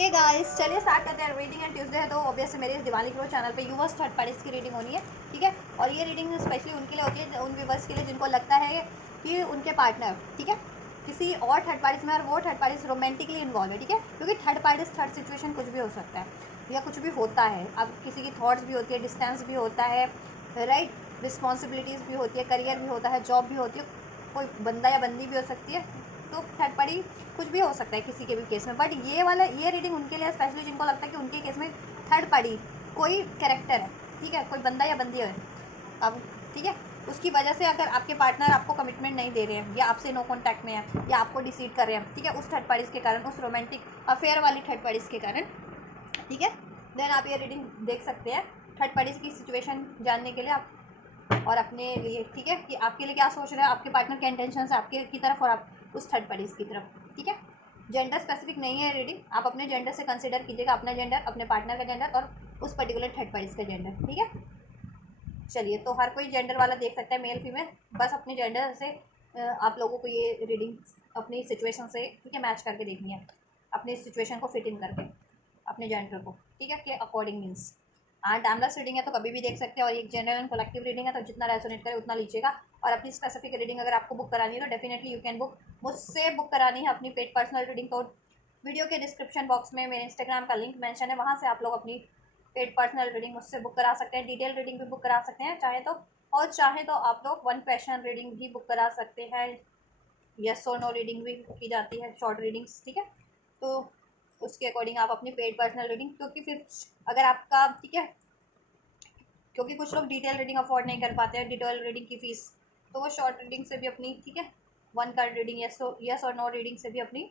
Hey guys, चलिए start करते हैं। रीडिंग एंड ट्यूसडे है तो ऑब्वियसली मेरे इस दिवाली ग्रो चैनल पे यूवर्स थर्ड पार्टीज की रीडिंग होनी है, ठीक है। और ये रीडिंग स्पेशली उनके लिए होती है, उन व्यूवर्स के लिए जिनको लगता है कि उनके पार्टनर, ठीक है, किसी और थर्ड पार्टीज में और वो थर्ड पार्टीज रोमांटिकली इन्वॉल्व है, ठीक है। क्योंकि थर्ड पार्टीज थर्ड सिचुएशन कुछ भी हो सकता है या कुछ भी होता है। अब किसी की थॉट्स भी होती है, डिस्टेंस भी होता है, राइट, रिस्पॉन्सिबिलिटीज़ भी होती है, करियर भी होता है, जॉब भी होती है, कोई बंदा या बंदी भी हो सकती है। तो थर्ड पार्टी कुछ भी हो सकता है किसी के भी केस में। बट ये रीडिंग उनके लिए स्पेशली जिनको लगता है कि उनके केस में थर्ड पार्टी कोई कैरेक्टर है, ठीक है, कोई बंदा या बंदी है अब, ठीक है। उसकी वजह से अगर आपके पार्टनर आपको कमिटमेंट नहीं दे रहे हैं या आपसे नो कॉन्टैक्ट में है या आपको डिसीड कर रहे हैं, ठीक है, उस थर्ड पार्टीज के कारण, उस रोमांटिक अफेयर वाली थर्ड पार्टीज के कारण, ठीक है, देन आप ये रीडिंग देख सकते हैं थर्ड पार्टीज की सिचुएशन जानने के लिए आप, और अपने लिए, ठीक है, कि आपके लिए क्या सोच रहे हैं, आपके पार्टनर के इंटेंशन है आपके की तरफ और आप उस थर्ड पार्टीज की तरफ, ठीक है। जेंडर स्पेसिफिक नहीं है रीडिंग, आप अपने जेंडर से कंसिडर कीजिएगा, अपना जेंडर, अपने पार्टनर का जेंडर और उस पर्टिकुलर थर्ड पार्टीज का जेंडर, ठीक है। चलिए, तो हर कोई जेंडर वाला देख सकता है, मेल फीमेल, बस अपने जेंडर से आप लोगों को ये रीडिंग अपनी सिचुएशन से, ठीक है, मैच करके देखनी है, अपनी सिचुएशन को फिट इन करके अपने जेंडर को, ठीक है, के अकॉर्डिंग मीन्स। टाइमलेस रीडिंग है तो कभी भी देख सकते हैं, और एक जनरल एंड कलेक्टिव रीडिंग है तो जितना रेजोनेट करे उतना लीजिएगा। और अपनी स्पेसिफिक रीडिंग अगर आपको बुक करानी है तो डेफिनेटली यू कैन बुक, मुझसे बुक करानी है अपनी पेड पर्सनल रीडिंग तो वीडियो के डिस्क्रिप्शन बॉक्स में मेरे इंस्टाग्राम का लिंक मेंशन है, वहाँ से आप लोग अपनी पेड पर्सनल रीडिंग मुझसे बुक करा सकते हैं। डिटेल रीडिंग भी बुक करा सकते हैं चाहे तो, और चाहे तो आप लोग वन क्वेश्चन रीडिंग भी बुक करा सकते हैं, यस और नो रीडिंग भी की जाती है, शॉर्ट रीडिंग्स, ठीक है। तो उसके अकॉर्डिंग आप अपनी पेड पर्सनल रीडिंग, क्योंकि फिर अगर आपका, ठीक है, क्योंकि कुछ लोग डिटेल रीडिंग अफोर्ड नहीं कर पाते हैं, डिटेल रीडिंग की फीस, तो वो शॉर्ट रीडिंग से भी अपनी, ठीक है, वन कार्ड रीडिंग, यस और नो रीडिंग से भी अपनी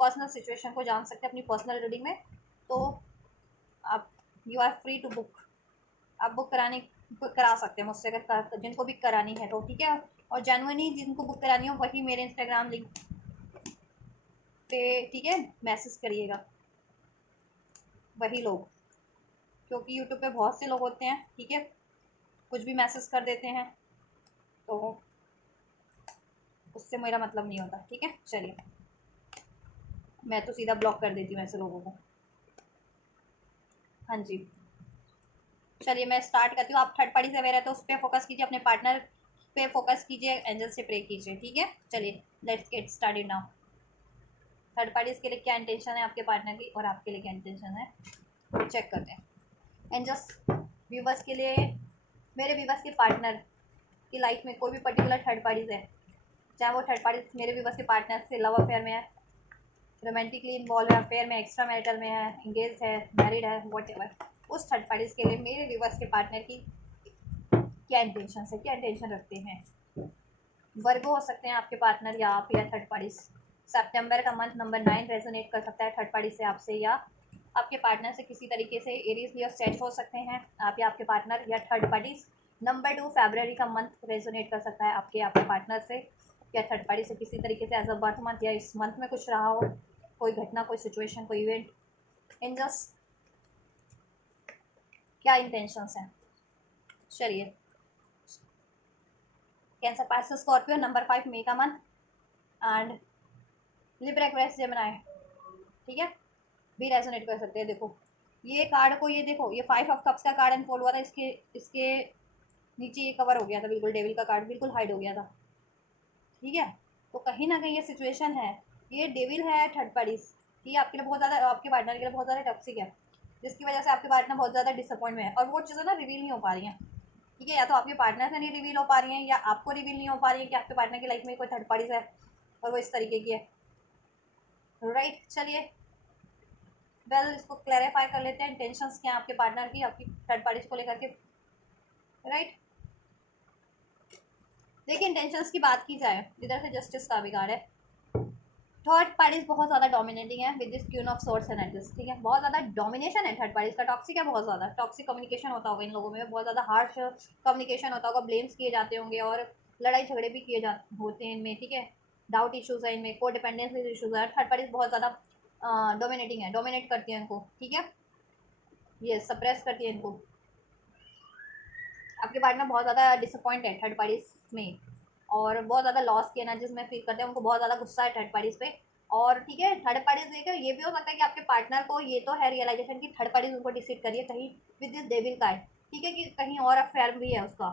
पर्सनल सिचुएशन को जान सकते हैं अपनी पर्सनल रीडिंग में। तो आप, you are free to book, आप बुक करा सकते हैं मुझसे अगर जिनको भी करानी है तो, ठीक है। और जेन्युइनली जिनको बुक करानी हो वही मेरे इंस्टाग्राम लिंक पे, ठीक है, मैसेज करिएगा, वही लोग, क्योंकि यूट्यूब पे बहुत से लोग होते हैं, ठीक है, कुछ भी मैसेज कर देते हैं, तो उससे मेरा मतलब नहीं होता, ठीक है। चलिए, मैं तो सीधा ब्लॉक कर देती हूँ ऐसे लोगों को। हाँ जी, चलिए मैं स्टार्ट करती हूँ। आप थर्ड पार्टी से अवेयर है तो उस पर फोकस कीजिए, अपने पार्टनर पे फोकस कीजिए, एंजल से प्रे कीजिए, ठीक है। चलिए, let's get started now. Third parties के लिए क्या इंटेंशन है आपके पार्टनर की और आपके लिए क्या इंटेंशन है, चेक करते हैं। एंजल्स व्यूवर्स के लिए, मेरे व्यूवर्स के पार्टनर की लाइफ में कोई भी पर्टिकुलर थर्ड पार्टीज है, चाहे वो थर्ड पार्टी मेरे व्यूवर्स के पार्टनर से लव अफेयर में है, रोमांटिकली इन्वॉल्व है, अफेयर में, एक्स्ट्रा मैरिटल में है, इंगेज है, मैरिड है, वॉट एवर, उस थर्ड पार्टीज के लिए मेरे व्यूवर्स के पार्टनर की क्या इंटेंशन है, क्या इंटेंशन रखते हैं। वर्गो हो सकते हैं आपके पार्टनर या आप, या थर्ड पार्टीज। सितंबर का मंथ नंबर 9 रेजोनेट कर सकता है थर्ड पार्टी से आपसे, या आपके पार्टनर से किसी तरीके से एरीज या सेट हो सकते हैं आप या आपके पार्टनर या थर्ड पार्टीज। नंबर 2 फरवरी का मंथ रेजोनेट कर सकता है आपके पार्टनर से या थर्ड पार्टी से किसी तरीके से एज अ बर्थ मंथ, या इस मंथ में कुछ रहा हो, कोई घटना, कोई सिचुएशन, कोई इवेंट। एंजल्स क्या इंटेंशंस हैं, चलिए। कैंसर, पाइसेस, स्कॉर्पियो, नंबर 5 मई का month, and Libra, Aquarius, Gemini, ठीक है, भी रेजोनेट कर सकते हैं। देखो ये कार्ड को, ये देखो, ये 5 ऑफ कप्स का कार्ड अनफोल्ड हुआ था, इसके इसके नीचे ये कवर हो गया था, बिल्कुल डेविल का कार्ड बिल्कुल हाइड हो गया था, ठीक है। तो कहीं ना कहीं ये सिचुएशन है, ये डेविल है थर्ड पार्टीज, ये आपके लिए बहुत ज़्यादा, आपके पार्टनर के लिए बहुत ज़्यादा टॉक्सिक है, जिसकी वजह से आपके पार्टनर बहुत ज़्यादा डिसअपॉइंट में है, और वो चीज़ें ना रिवील नहीं हो पा रही हैं, ठीक है। या तो आपके पार्टनर से नहीं रिवील हो पा रही हैं, या आपको रिवील नहीं हो पा रही है कि आपके पार्टनर की लाइफ में कोई थर्ड पार्टीज है और वो इस तरीके की है, राइट। चलिए, वेल इसको क्लैरिफाई कर लेते हैं, इंटेंशंस क्या है आपके पार्टनर की आपकी थर्ड पार्टीज को लेकर के, राइट। देखिए, इंटेंशंस की बात की जाए, इधर से जस्टिस का भी कार्ड है। थर्ड पार्टीज बहुत ज़्यादा डोमिनेटिंग है with this queen of swords and ages, ठीक है, बहुत ज़्यादा डोमिनेशन है थर्ड पार्टीज का, टॉक्सिक है, बहुत ज़्यादा टॉक्सिक कम्युनिकेशन होता होगा इन लोगों में, बहुत ज़्यादा हार्श कम्युनिकेशन होता होगा, ब्लेम्स किए जाते होंगे और लड़ाई झगड़े भी किए जाते होते हैं इनमें, ठीक है। डाउट इशूज़ है इनमें, को डिपेंडेंस इशूज़ है, थर्ड पार्टीज बहुत ज़्यादा डोमिनेटिंग है, डोमिनेट करती है इनको, ठीक है, ये सप्रेस करती है इनको। आपके पार्टनर बहुत ज़्यादा डिसअपॉइंट है थर्ड पार्टीज में, और बहुत ज़्यादा लॉस की एनर्जीज में फील करते हैं, उनको बहुत ज़्यादा गुस्सा है थर्ड पार्टीज पे, और ठीक है, थर्ड पार्टीज देखो, ये भी हो सकता है कि आपके पार्टनर को ये तो है रियलाइजेशन की थर्ड पार्टीज उनको डिसीड करिए कहीं विद दिस डेविल कार्ड, ठीक है, कि कहीं और अफेयर भी है उसका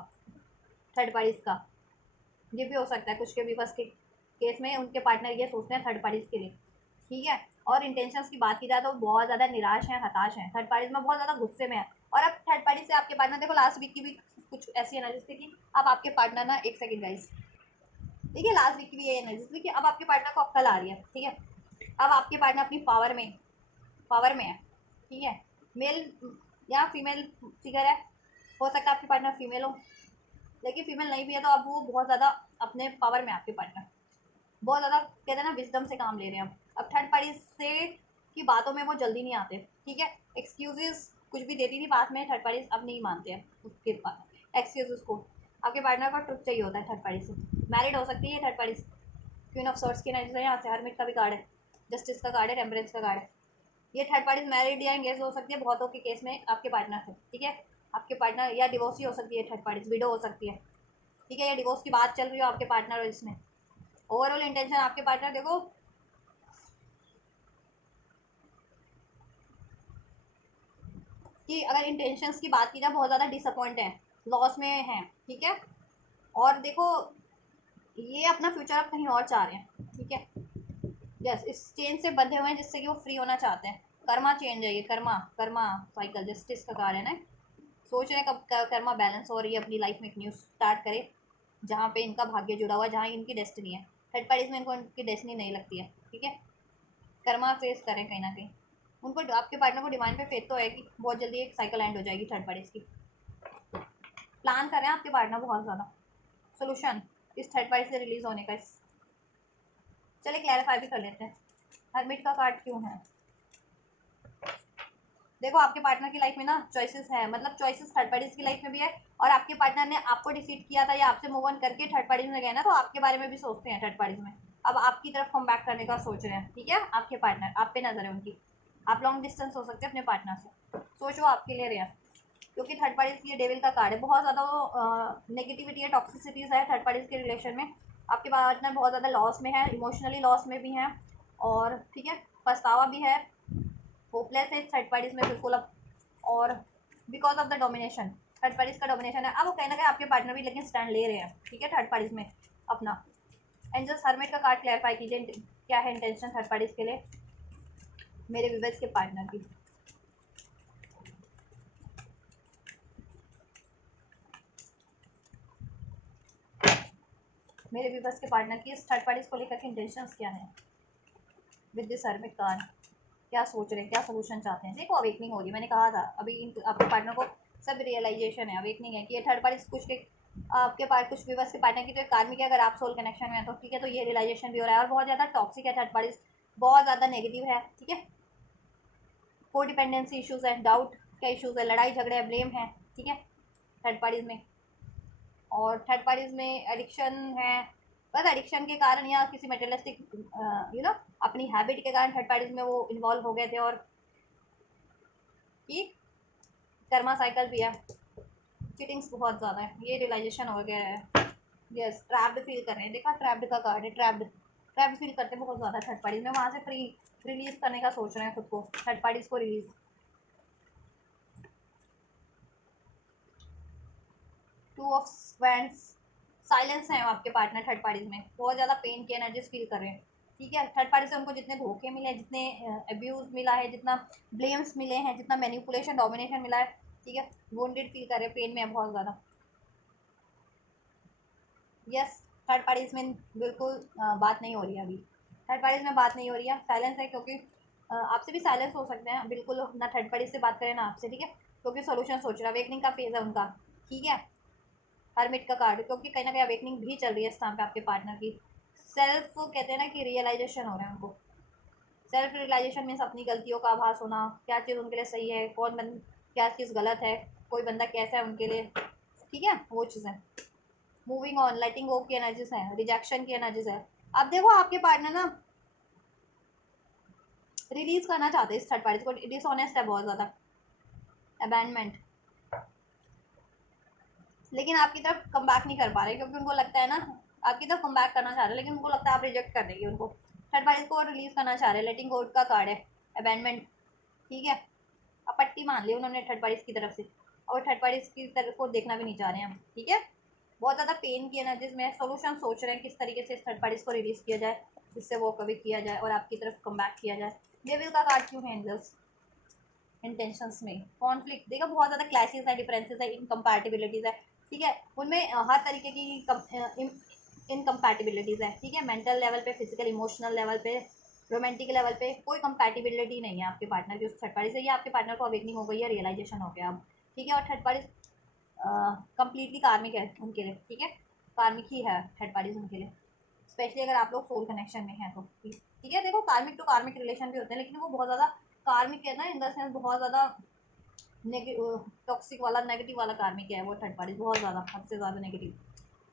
थर्ड पार्टीज का। ये भी हो सकता है कुछ के भी बस के केस में उनके पार्टनर ये सोचते हैं थर्ड पार्टीज के लिए, ठीक है। और इंटेंशंस की बात की जाए तो बहुत ज़्यादा निराश हैं, हताश हैं, थर्ड पार्टीज में बहुत ज़्यादा गुस्से में है। और अब थर्ड पार्टी से आपके पार्टनर, देखो लास्ट वीक की भी कुछ ऐसी एनर्जी थी कि अब आपके पार्टनर ना, एक सेकेंड गाइस, देखिए लास्ट वीक की भी ये एनर्जी थी कि अब आपके पार्टनर को अक्ल आ रही है, ठीक है। अब आपके पार्टनर अपनी पावर में है, ठीक है। मेल या फीमेल फिगर है, हो सकता है आपके पार्टनर फीमेल हो, लेकिन फीमेल नहीं भी है तो अब वो बहुत ज़्यादा अपने पावर में आपके पार्टनर बहुत ज़्यादा कहते हैं ना विजडम से काम ले रहे हैं। अब थर्ड पार्टी से की बातों में वो जल्दी नहीं आते, ठीक है। एक्सक्यूजेस कुछ भी देती थी पास में, थर्ड पार्टी अब नहीं मानते हैं उसके बाद एक्सक्यूजेस को। आपके पार्टनर को ट्रुथ चाहिए होता है थर्ड पार्टी से। मैरिड हो सकती है थर्ड पार्टी से, क्वीन ऑफ सॉर्ट्स की एनर्जी है यहाँ से, हरमिट का भी कार्ड है, जस्टिस का कार्ड है, टेम्परेंस का कार्ड है। ये थर्ड पार्टी मैरिड या एंगेज हो सकती है बहुतों के केस में आपके पार्टनर से, ठीक है। आपके पार्टनर या डिवोर्स ही हो सकती है थर्ड पार्टी, विडो हो सकती है, ठीक है, या डिवोर्स की बात चल रही हो आपके पार्टनर और इसमें। ओवरऑल इंटेंशन आपके पार्टनर देखो कि अगर इंटेंशंस की बात की जाए बहुत ज़्यादा डिसअपॉइंट है, लॉस में है, ठीक है। और देखो ये अपना फ्यूचर अब कहीं और चाह रहे हैं, ठीक है। यस, इस चेन से बंधे हुए हैं जिससे कि वो फ्री होना चाहते हैं। कर्मा चेंज है ये, कर्मा कर्मा साइकिल, जस्टिस का कार्य है ना। सोच रहे हैं कब कर्मा बैलेंस हो रही है अपनी लाइफ में, एक न्यू स्टार्ट करे जहाँ पे इनका भाग्य जुड़ा हुआ है, जहाँ इनकी डेस्टिनी है। थर्ड पार्टीज में इनको इनकी डेस्टिनी नहीं लगती है, ठीक है। कर्मा फेस करें कहीं ना कहीं, उनको आपके पार्टनर को डिमांड पे फेथ तो है कि बहुत जल्दी एक साइकिल एंड हो जाएगी थर्ड पार्टीज की। प्लान कर रहे हैं आपके पार्टनर बहुत ज़्यादा सोल्यूशन इस थर्ड पार्टी से रिलीज होने का। चलिए क्लैरिफाई भी कर लेते हैं हरमिट का कार्ड क्यों है। देखो आपके पार्टनर की लाइफ में ना चॉइसेस है, मतलब चॉइसेस थर्ड पार्टीज की लाइफ में भी है, और आपके पार्टनर ने आपको डिसीड किया था या आपसे मूव ऑन करके थर्ड पार्टीज में गए ना, तो आपके बारे में भी सोचते हैं थर्ड पार्टीज में। अब आपकी तरफ कम बैक करने का सोच रहे हैं, ठीक है। आपके पार्टनर आप पे नजर है उनकी, आप लॉन्ग डिस्टेंस हो सकते हैं अपने पार्टनर से, सोचो आपके लिए रहे, क्योंकि थर्ड पार्टीज की ये डेविल का कार्ड है। बहुत ज़्यादा वो नेगेटिविटी है, टॉक्सिसिटीज़ है थर्ड पार्टीज के रिलेशन में। आपके पार्टनर बहुत ज़्यादा लॉस में है, इमोशनली लॉस में भी हैं, और ठीक है पछतावा भी है, होपलेस है थर्ड पार्टीज में बिल्कुल अब। और because of the domination, third parties का डोमिनेशन है, अब वो कहीं ना कहीं आपके पार्टनर भी लेकिन स्टैंड ले रहे हैं, ठीक है, थर्ड पार्टीज में अपना। एंजल्स हरमिट का कार्ड क्लैरिफाई कीजिए क्या है इंटेंशन थर्ड पार्टीज के लिए मेरे विवेक के पार्टनर की। मेरे विवर्स के पार्टनर की इस थर्ड पार्टीज को लेकर के इंटेंशंस क्या है विद दिस हरमिट कार्ड, क्या सोच रहे हैं, क्या सोल्यूशन चाहते हैं। देखो अवेकनिंग हो रही है, मैंने कहा था अभी आपके पार्टनर को सब रियलाइजेशन है, अवेकनिंग है कि ये थर्ड पार्टी कुछ के आपके पास कुछ व्यूवर्स के पार्टनर की तो एक कार्मिक है, अगर आप सोल कनेक्शन में है तो ठीक है, तो ये रियलाइजेशन भी हो रहा है। और बहुत ज़्यादा टॉक्सिक है थर्ड पार्टी, बहुत ज़्यादा नेगेटिव है, ठीक है। को डिपेंडेंसी इशूज़ है, डाउट का इशूज़ है, लड़ाई झगड़े है, ब्लेम है, ठीक है थर्ड पार्टीज में। और थर्ड पार्टीज में एडिक्शन है, बस एडिक्शन के कारण या किसी मटेरियलिस्टिक अपनी हैबिट के कारण थर्ड पार्टीज में वो इन्वॉल्व हो गए थे। और ठीक कर्मा साइकिल भी है, चीटिंग्स बहुत ज़्यादा है, ये रियलाइजेशन हो गया है। यस, ट्रैप्ड फील कर रहे हैं, देखा ट्रैप्ड का कार्ड है, ट्रैप्ड ट्रैप्ड फील करते हैं बहुत ज़्यादा थर्ड पार्टीज में, वहाँ से फ्री रिलीज करने का सोच रहे हैं खुद को, थर्ड पार्टीज को रिलीज। टू ऑफ स्वैंड्स, साइलेंस है आपके पार्टनर थर्ड पार्टीज में, बहुत ज़्यादा पेन की एनर्जीज फील कर रहे हैं, ठीक है। थर्ड पार्टी से उनको जितने धोखे मिले हैं, जितने अब्यूज़ मिला है, जितना ब्लेम्स मिले हैं, जितना मैनिपुलेशन डोमिनेशन मिला है, ठीक है, वोंडेड फील कर रहे हैं, पेन में है बहुत ज़्यादा। यस, थर्ड पार्टीज में बिल्कुल बात नहीं हो रही है अभी, थर्ड पार्टीज में बात नहीं हो रही है, साइलेंस है, क्योंकि आपसे भी साइलेंस हो सकते हैं बिल्कुल, ना थर्ड पार्टी से बात करें ना आपसे, ठीक है, क्योंकि सोल्यूशन सोच रहा है, अवेकनिंग का फेज़ है उनका, ठीक है। हरमिट का कार्ड, क्योंकि कहीं ना कहीं अवेकनिंग भी चल रही है इस टाइम पे आपके पार्टनर की। सेल्फ कहते हैं ना कि रियलाइजेशन हो रहा है उनको, सेल्फ रियलाइजेशन मीन्स अपनी गलतियों का आभास होना, क्या चीज़ उनके लिए सही है, क्या चीज़ गलत है, कोई बंदा कैसा है उनके लिए, ठीक है, वो चीज़ें। मूविंग ऑन, लेटिंग गो की एनर्जीज है, रिजेक्शन की एनर्जीज है। अब देखो आपके पार्टनर ना रिलीज करना चाहते हैं इस थर्ड पार्टी को, डिसऑनेस्ट है बहुत ज़्यादा, अबैंडमेंट, लेकिन आपकी तरफ कम बैक नहीं कर पा रहे, क्योंकि उनको लगता है ना आपकी तरफ कम बैक करना चाह रहे हैं, लेकिन उनको लगता है आप रिजेक्ट कर देंगे उनको। थर्ड पार्टी को रिलीज करना चाह रहे हैं, लेटिंग गो का कार्ड है, अबैंडमेंट, ठीक है। अब पट्टी मान ली उन्होंने थर्ड पार्टी की तरफ से, और थर्ड पार्टी की तरफ को देखना भी नहीं चाह रहे हैं हम, ठीक है। बहुत ज़्यादा पेन की एनर्जीज में सोल्यूशन सोच रहे हैं किस तरीके से इस थर्ड पार्टीज को रिलीज किया जाए, जिससे वो कभी किया जाए और आपकी तरफ कम बैक किया जाए। डेविल का कार्ड क्यों है एंजल्स? इंटेंशंस में कॉन्फ्लिक्ट देखो, बहुत ज़्यादा क्लैशेस है, डिफरेंसेस है, इनकम्पैटिबिलिटीज़ है, ठीक है। उनमें हर तरीके की इनकम्पैटिबिलिटीज़ है, ठीक है। मेंटल लेवल पे, फिजिकल इमोशनल लेवल पे, रोमांटिक लेवल पे कोई कंपैटिबिलिटी नहीं है आपके पार्टनर की उस थर्ड पार्टी से। ये आपके पार्टनर को अवेकनिंग हो गई है, रियलाइजेशन हो गया अब, ठीक है। और थर्ड पार्टी कंप्लीटली कार्मिक है उनके लिए, ठीक है। कार्मिक ही है थर्ड पार्टीज उनके लिए, स्पेशली अगर आप लोग सोल कनेक्शन में हैं तो, ठीक है। देखो कार्मिक टू कार्मिक रिलेशन भी होते हैं, लेकिन वो बहुत ज़्यादा कार्मिक है ना, इन द सेंस बहुत ज़्यादा टॉक्सिक वाला, नेगेटिव वाला कार्मिक है वो थर्ड पार्टी, बहुत ज़्यादा, हद से ज़्यादा नेगेटिव,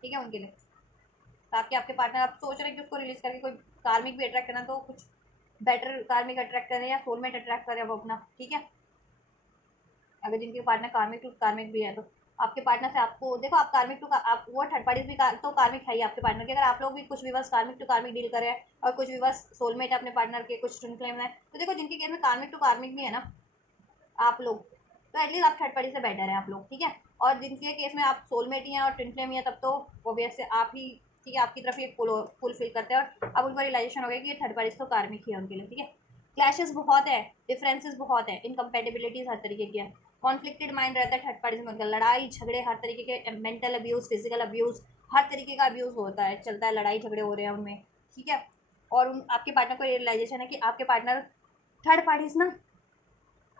ठीक है उनके लिए। ताकि आपके पार्टनर, आप सोच रहे हैं कि उसको रिलीज करके कोई कार्मिक भी अट्रैक्ट करना, तो कुछ बेटर कार्मिक अट्रैक्ट करें या सोलमेट अट्रैक्ट करें अब अपना, ठीक है। अगर जिनके पार्टनर कार्मिक टू कार्मिक भी है तो आपके पार्टनर से आपको देखो, आप कार्मिक टू आप वो थर्ड पार्टीज भी तो कार्मिक है ही आपके पार्टनर के। अगर आप लोग भी कुछ विवर्स कार्मिक टू कार्मिक डील करें और कुछ विवर्स सोलमेट अपने पार्टनर के, कुछ ट्विन फ्लेम है, तो देखो जिनके केस में कार्मिक टू कार्मिक भी है ना आप लोग, तो एटलीस्ट आप थर्ड पार्टी से बेटर हैं आप लोग, ठीक है। और जिनके केस में आप सोलमेट ही हैं और ट्विन फ्लेम ही है, तब तो ऑब्वियस से आप ही, ठीक है, आपकी तरफ ये फुलफिल करते हैं, और अब उनको रियलाइजेशन हो गया कि ये थर्ड पार्टी तो कार्मिक ही है उनके लिए, ठीक है। क्लैशेस बहुत है, डिफरेंसेस बहुत है, इनकम्पेटिबिलिटीज हर तरीके की है, कॉन्फ्लिक्टेड माइंड रहता है थर्ड पार्टीज में उनका, लड़ाई झगड़े हर तरीके के, मेंटल अब्यूज़, फिजिकल अब्यूज़, हर तरीके का अब्यूज़ होता है, चलता है, लड़ाई झगड़े हो रहे हैं उनमें, ठीक है। और उन आपके पार्टनर को रियलाइजेशन है कि आपके पार्टनर थर्ड पार्टीज ना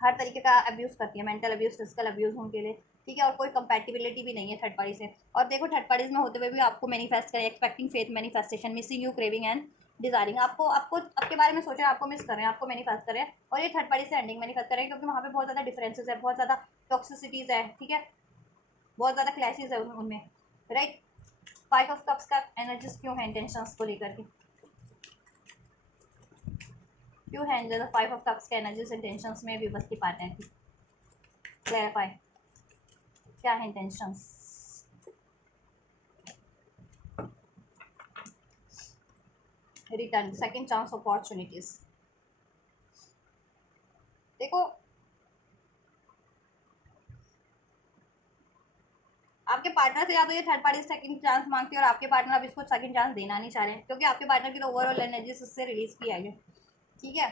हर तरीके का अब्यूज़ करती है, मेंटल अब्यूज़, फिजिकल अब्यूज़ उनके लिए, ठीक है। और कोई कंपैटिबिलिटी भी नहीं है थर्ड पार्टी से। और देखो थर्ड पार्टीज में होते हुए भी आपको मैनिफेस्ट करें, expecting faith manifestation, missing you, craving and desiring, आपको आपको आपके बारे में सोच रहे हैं, आपको मिस कर रहे हैं, आपको मैनिफेस्ट करें, और ये थर्ड पार्टी से एंडिंग मैनिफेस्ट करें, क्योंकि वहाँ पे बहुत ज़्यादा डिफरेंसेस है, बहुत ज़्यादा टॉक्सिसिटीज़ है, ठीक है, बहुत ज़्यादा क्लैशेज है उनमें, राइट। फाइव ऑफ कप्स का एनर्जीज क्यों है इंटेंशंस को लेकर के, क्यों है एंजल फाइव ऑफ कप्स के एनर्जीज इंटेंशंस में भी बस की पार्टनर की, क्लैरिफाई क्या है intentions. Return, second chance, opportunities, देखो आपके पार्टनर से या तो ये थर्ड पार्टी सेकंड चांस मांगती है, और आपके पार्टनर अब इसको सेकंड चांस देना नहीं चाह रहे हैं, क्योंकि आपके पार्टनर की तो ओवरऑल एनर्जी उससे रिलीज की है, ठीक है।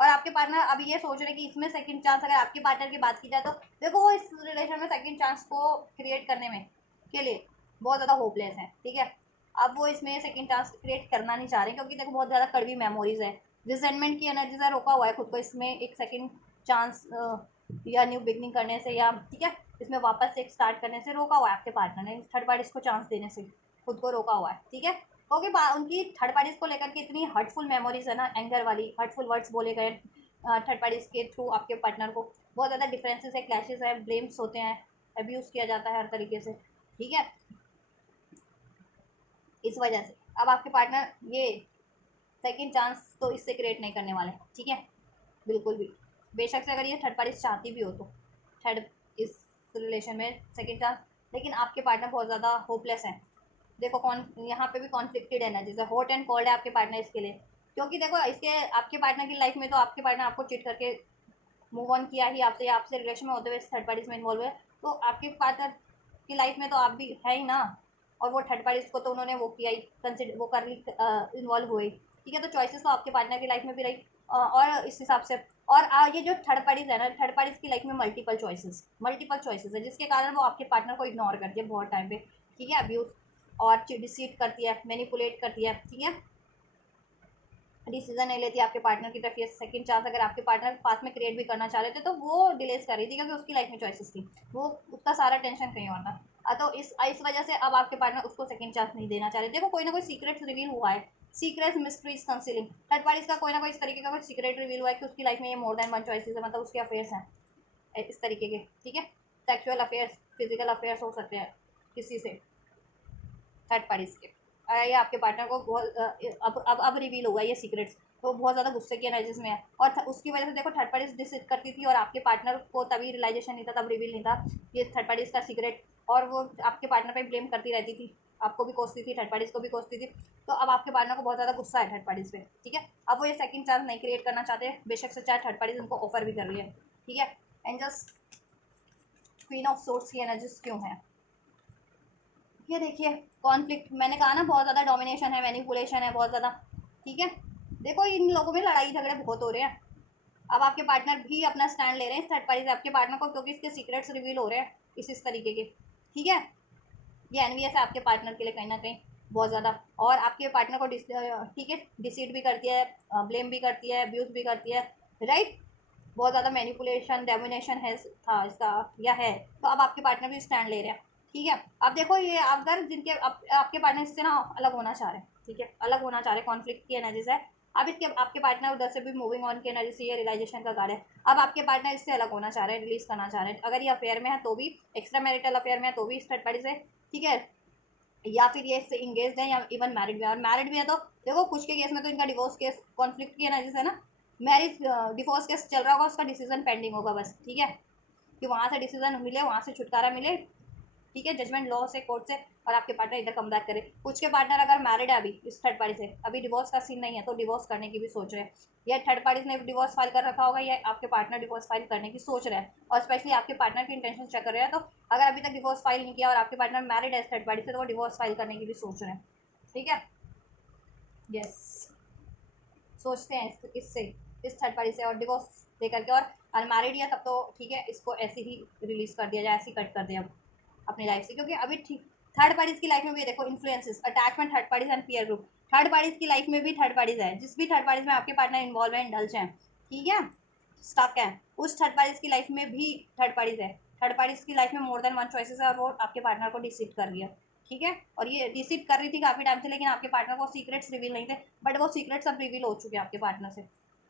और आपके पार्टनर अब ये सोच रहे हैं कि इसमें सेकंड चांस, अगर आपके पार्टनर की बात की जाए तो देखो वो इस रिलेशन में सेकंड चांस को क्रिएट करने में के लिए बहुत ज़्यादा होपलेस है, ठीक है। अब वो इसमें सेकंड चांस क्रिएट करना नहीं चाह रहे, क्योंकि देखो बहुत ज़्यादा कड़वी मेमोरीज है, रिजेंटमेंट की एनर्जी से रोका हुआ है खुद को इसमें एक सेकंड चांस या न्यू बिगनिंग करने से, या ठीक है इसमें वापस से एक स्टार्ट करने से रोका हुआ है आपके पार्टनर ने, थर्ड पार्टीज को चांस देने से खुद को रोका हुआ है, ठीक है। क्योंकि उनकी थर्ड पार्टीज को लेकर के इतनी हर्टफुल मेमोरीज है ना, एंगर वाली हर्टफुल वर्ड्स बोले गए थर्ड पार्टीज के थ्रू आपके पार्टनर को, बहुत ज़्यादा डिफरेंसेस है, क्लैशेस है, ब्लेम्स होते हैं, अब्यूज़ किया जाता है हर तरीके से, ठीक है। इस वजह से अब आपके पार्टनर ये सेकंड चांस तो इससे क्रिएट नहीं करने वाले, ठीक है, बिल्कुल भी। बेशक से अगर ये थर्ड पार्टी चाहती भी हो तो थर्ड इस रिलेशन में सेकंड चांस, लेकिन आपके पार्टनर बहुत ज़्यादा होपलेस है। देखो कौन यहाँ पे भी कॉन्फ्लिक्टेड एनर्जीज है, हॉट एंड कोल्ड है आपके पार्टनर इसके लिए, क्योंकि देखो इसके आपके पार्टनर की लाइफ में तो आपके पार्टनर आपको चीट करके मूव ऑन किया ही आपसे, या आपसे रिलेशन में होते हुए थर्ड पार्टीज में इन्वॉल्व है, तो आपके पार्टनर की लाइफ में तो आप भी है ही ना, और वो थर्ड पार्टीज को तो उन्होंने वो किया ही, कंसिडर वो कर ली, इन्वॉल्व हुए, ठीक है। तो चॉइसेस तो आपके पार्टनर की लाइफ में भी रही, और इस हिसाब से, और ये जो थर्ड पार्टीज है ना, थर्ड पार्टीज की लाइफ में मल्टीपल चॉइसेस है, जिसके कारण वो आपके पार्टनर को इग्नोर करती है बहुत टाइम पे, ठीक है, अब्यूज और डिसीट करती है, मैनिपुलेट करती है, ठीक है, डिसीजन नहीं लेती आपके पार्टनर की तरफ। ये सेकंड चांस अगर आपके पार्टनर पास में क्रिएट भी करना चाह रहे थे तो वो डिलेज कर रही थी, क्योंकि उसकी लाइफ में चॉइसेस थी, वो उसका सारा टेंशन कहीं और था। तो इस वजह से अब आपके पार्टनर उसको सेकंड चांस नहीं देना चाह रहे। देखो कोई ना कोई सीक्रेट रिवील हुआ है, secret mysteries concealing, third parties का कोई ना कोई इस तरीके का कोई सीक्रेट रिवील हुआ है कि उसकी लाइफ में ये मोर देन वन चॉइसेस है, मतलब उसके अफेयर्स हैं इस तरीके के, ठीक है, सेक्सुअल अफेयर्स, फिजिकल अफेयर्स हो सकते हैं किसी से थर्ड पार्टीज के। ये आपके पार्टनर को बहुत अब रिवील होगा ये सीक्रेट्स, तो बहुत ज़्यादा गुस्से की एनर्जीज में है, और उसकी वजह से देखो थर्ड पार्टीज डिसिट करती थी, और आपके पार्टनर को तभी रियलाइजेशन नहीं था, तब रिवील नहीं था ये थर्ड पार्टीज का सीक्रेट, और वो आपके पार्टनर पे ब्लेम करती रहती थी, आपको भी कोसती थी, थर्ड पार्टीज को भी कोसती थी। तो अब आपके पार्टनर को बहुत ज़्यादा गुस्सा है थर्ड पार्टीज पे, ठीक है। अब वो ये सेकंड चांस नहीं क्रिएट करना चाहते, बेशक से चाहे थर्ड पार्टीज उनको ऑफर भी कर रही है, ठीक है। And just queen of swords की एनर्जीज क्यों है, ये देखिए कॉन्फ्लिक्ट, मैंने कहा ना बहुत ज़्यादा डोमिनेशन है, मैनिपुलेशन है बहुत ज़्यादा, ठीक है। देखो इन लोगों में लड़ाई झगड़े बहुत हो रहे हैं। अब आपके पार्टनर भी अपना स्टैंड ले रहे हैं इस थर्ड पार्टी से आपके पार्टनर को, क्योंकि इसके सीक्रेट्स रिवील हो रहे हैं इस तरीके के, ठीक है। ये एनवीएस है आपके पार्टनर के लिए कहीं ना कहीं बहुत ज़्यादा, और आपके पार्टनर को ठीक है डिसीड भी करती है, ब्लेम भी करती है, अब्यूज़ भी करती है, राइट। बहुत ज़्यादा मैनिपुलेशन डोमिनेशन है था इसका या है। तो अब आपके पार्टनर भी स्टैंड ले रहे हैं, ठीक है। अब देखो ये अगर जिनके आपके पार्टनर से ना अलग होना चाह रहे हैं, ठीक है, अलग होना चाह रहे हैं, कॉन्फ्लिक्ट की एनर्जीज है। अब इसके आपके पार्टनर उधर से भी मूविंग ऑन की एनर्जी से ये रियलाइजेशन का कार्ड है। अब आपके पार्टनर इससे अलग होना चाह रहे हैं, रिलीज करना चाह रहे हैं, अगर ये अफेयर में है तो भी, एक्स्ट्रा मैरिटल अफेयर में है तो भी इस थर्ड पार्टी से, ठीक है। या फिर ये इससे इंगेज है या इवन मैरिड भी है, और मैरिड भी है तो देखो कुछ के केस में तो इनका डिवोर्स केस कॉन्फ्लिक्ट की एनर्जी से ना, मैरिज डिवोर्स केस चल रहा होगा, उसका डिसीजन पेंडिंग होगा बस, ठीक है, कि वहाँ से डिसीजन मिले, वहाँ से छुटकारा मिले, ठीक है, जजमेंट लॉ से कोर्ट से, और आपके पार्टनर इधर कम बैक करे। कुछ के पार्टनर अगर मैरिड है अभी इस थर्ड पार्टी से, अभी डिवोर्स का सीन नहीं है तो डिवोर्स करने की भी सोच रहे हैं, या थर्ड पार्टी ने डिवोर्स फाइल कर रखा होगा, या आपके पार्टनर डिवोर्स फाइल करने की सोच रहा है, और स्पेशली आपके पार्टनर की इंटेंशन चेक कर रहे हैं। तो अगर अभी तक डिवोर्स फाइल नहीं किया और आपके पार्टनर मैरिड है इस थर्ड पार्टी से, तो वो डिवोर्स फाइल करने की भी सोच रहे हैं, ठीक है। यस, सोचते हैं इससे, इस थर्ड पार्टी से, और डिवोर्स दे करके, और अनमैरिड या तब तो ठीक है इसको ऐसे ही रिलीज कर दिया जाए, ऐसे ही कट कर दिया अपनी लाइफ से, क्योंकि अभी ठीक थर्ड पार्टीज की लाइफ में भी देखो influences attachment third parties and peer group, third parties की लाइफ में भी थर्ड पार्टीज है, जिस भी थर्ड पार्टीज में आपके पार्टनर इन्वॉल्व है, इंडल्ज हैं, ठीक है, स्टक है, उस थर्ड पार्टीज की लाइफ में भी थर्ड पार्टीज है। थर्ड पार्टीज की लाइफ में मोर देन वन चॉइसेस है, और वो आपके पार्टनर को डिसीव कर रही है, ठीक है। और ये डिसीव कर रही थी काफ़ी टाइम से, लेकिन आपके पार्टनर को सीक्रेट्स रिवील नहीं थे, बट वो सीक्रेट्स अब रिवील हो चुके हैं आपके पार्टनर से।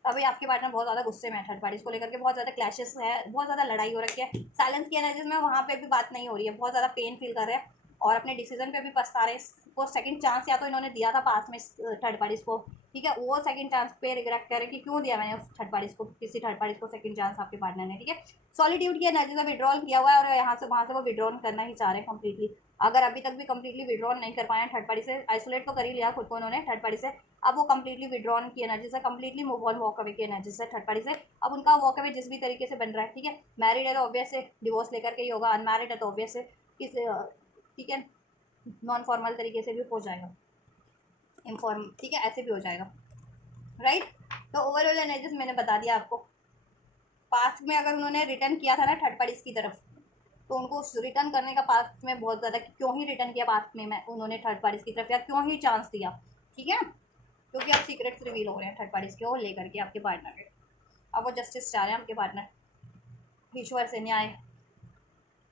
अभी आपके पार्टनर बहुत ज़्यादा गुस्से में है थर्ड पार्टीज को लेकर के, बहुत ज़्यादा क्लैशेस है, बहुत ज़्यादा लड़ाई हो रखी है, साइलेंस की एनर्जीज में वहाँ पे भी बात नहीं हो रही है, बहुत ज़्यादा पेन फील कर रहे हैं, और अपने डिसीजन पे भी पछता रहे हैं। इसको सेकंड चांस या तो इन्होंने दिया था पास में थर्ड पार्टीज को, ठीक है, वो सेकंड चांस पे रिग्रेट कर रहे कि क्यों दिया मैंने थर्ड पार्टीज को, किसी थर्ड पार्टीज को सेकंड चांस आपके पार्टनर ने, ठीक है। सॉलिट्यूड की एनर्जी का विड्रॉल किया हुआ है, और यहाँ से वहाँ से वो विड्रॉल करना ही चाह रहे हैं कम्प्लीटली। अगर अभी तक भी कम्प्लीटली विड्रॉल नहीं कर पाए हैं थर्ड पार्टी से, आइसोलेट तो कर ही लिया खुद को उन्होंने थर्ड पार्टी से, अब वो कम्प्लीटली विड्रॉन की एनर्जी से, completely move on walk away की एनर्जी से थर्ड पार्टी से, अब उनका वॉक अवे जिस भी तरीके से बन रहा है, ठीक है। मैरिड है तो ऑब्वियस है डिवोर्स लेकर के ही होगा, अनमैरिड है तो ऑब्वियस है किस, ठीक है, नॉन फॉर्मल तरीके से भी हो जाएगा, इनफॉर्म, ठीक है, ऐसे भी हो जाएगा, राइट। तो ओवरऑल एनर्जीज मैंने बता दिया आपको। पास्ट में अगर उन्होंने रिटर्न किया था ना थर्ड पार्टीज की तरफ, तो उनको रिटर्न करने का पास्ट में बहुत ज़्यादा, क्यों ही रिटर्न किया पास्ट में मैं उन्होंने थर्ड पार्टीज की तरफ, या क्यों ही चांस दिया, ठीक है, क्योंकि अब सीक्रेट्स रिवील हो रहे हैं थर्ड पार्टीज के और लेकर के आपके पार्टनर के। अब वो जस्टिस चाह रहे हैं आपके पार्टनर, ईश्वर से न्याय,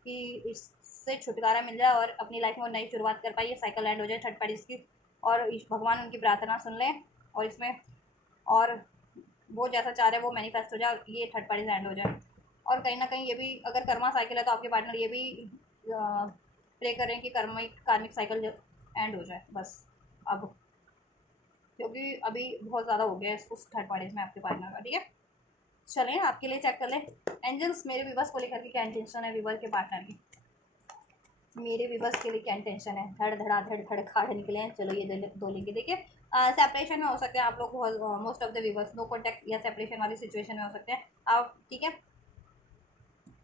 कि इससे छुटकारा मिल जाए और अपनी लाइफ में वो नई शुरुआत कर पाए, ये साइकिल एंड हो जाए थर्ड पार्टीज की, और भगवान उनकी प्रार्थना सुन लें, और इसमें, और वो जैसा चाह रहे हैं वो मैनिफेस्ट हो जाए, ये थर्ड पार्टीज एंड हो जाए। और कहीं ना कहीं ये भी, अगर कर्मा साइकिल है तो आपके पार्टनर ये भी प्रे करें कि कार्मिक साइकिल एंड हो जाए बस अब, क्योंकि अभी बहुत ज़्यादा हो गया है उस थर्ड पार्टीज में आपके पार्टनर का, ठीक है। चलें आपके लिए चेक कर लें एंजल्स, मेरे विवर्स को लेकर के क्या इंटेंशन है विवर के पार्टनर की, मेरे विवर्स के लिए क्या इंटेंशन है, धड़ धड़ा धड़ धड़ खाड़ निकले हैं। चलो ये दो लेंगे, देखिए सेपरेशन में हो सकते हैं आप लोग, most of the viewers no contact या सेपरेशन वाली सिचुएशन में हो सकते हैं आप, ठीक है,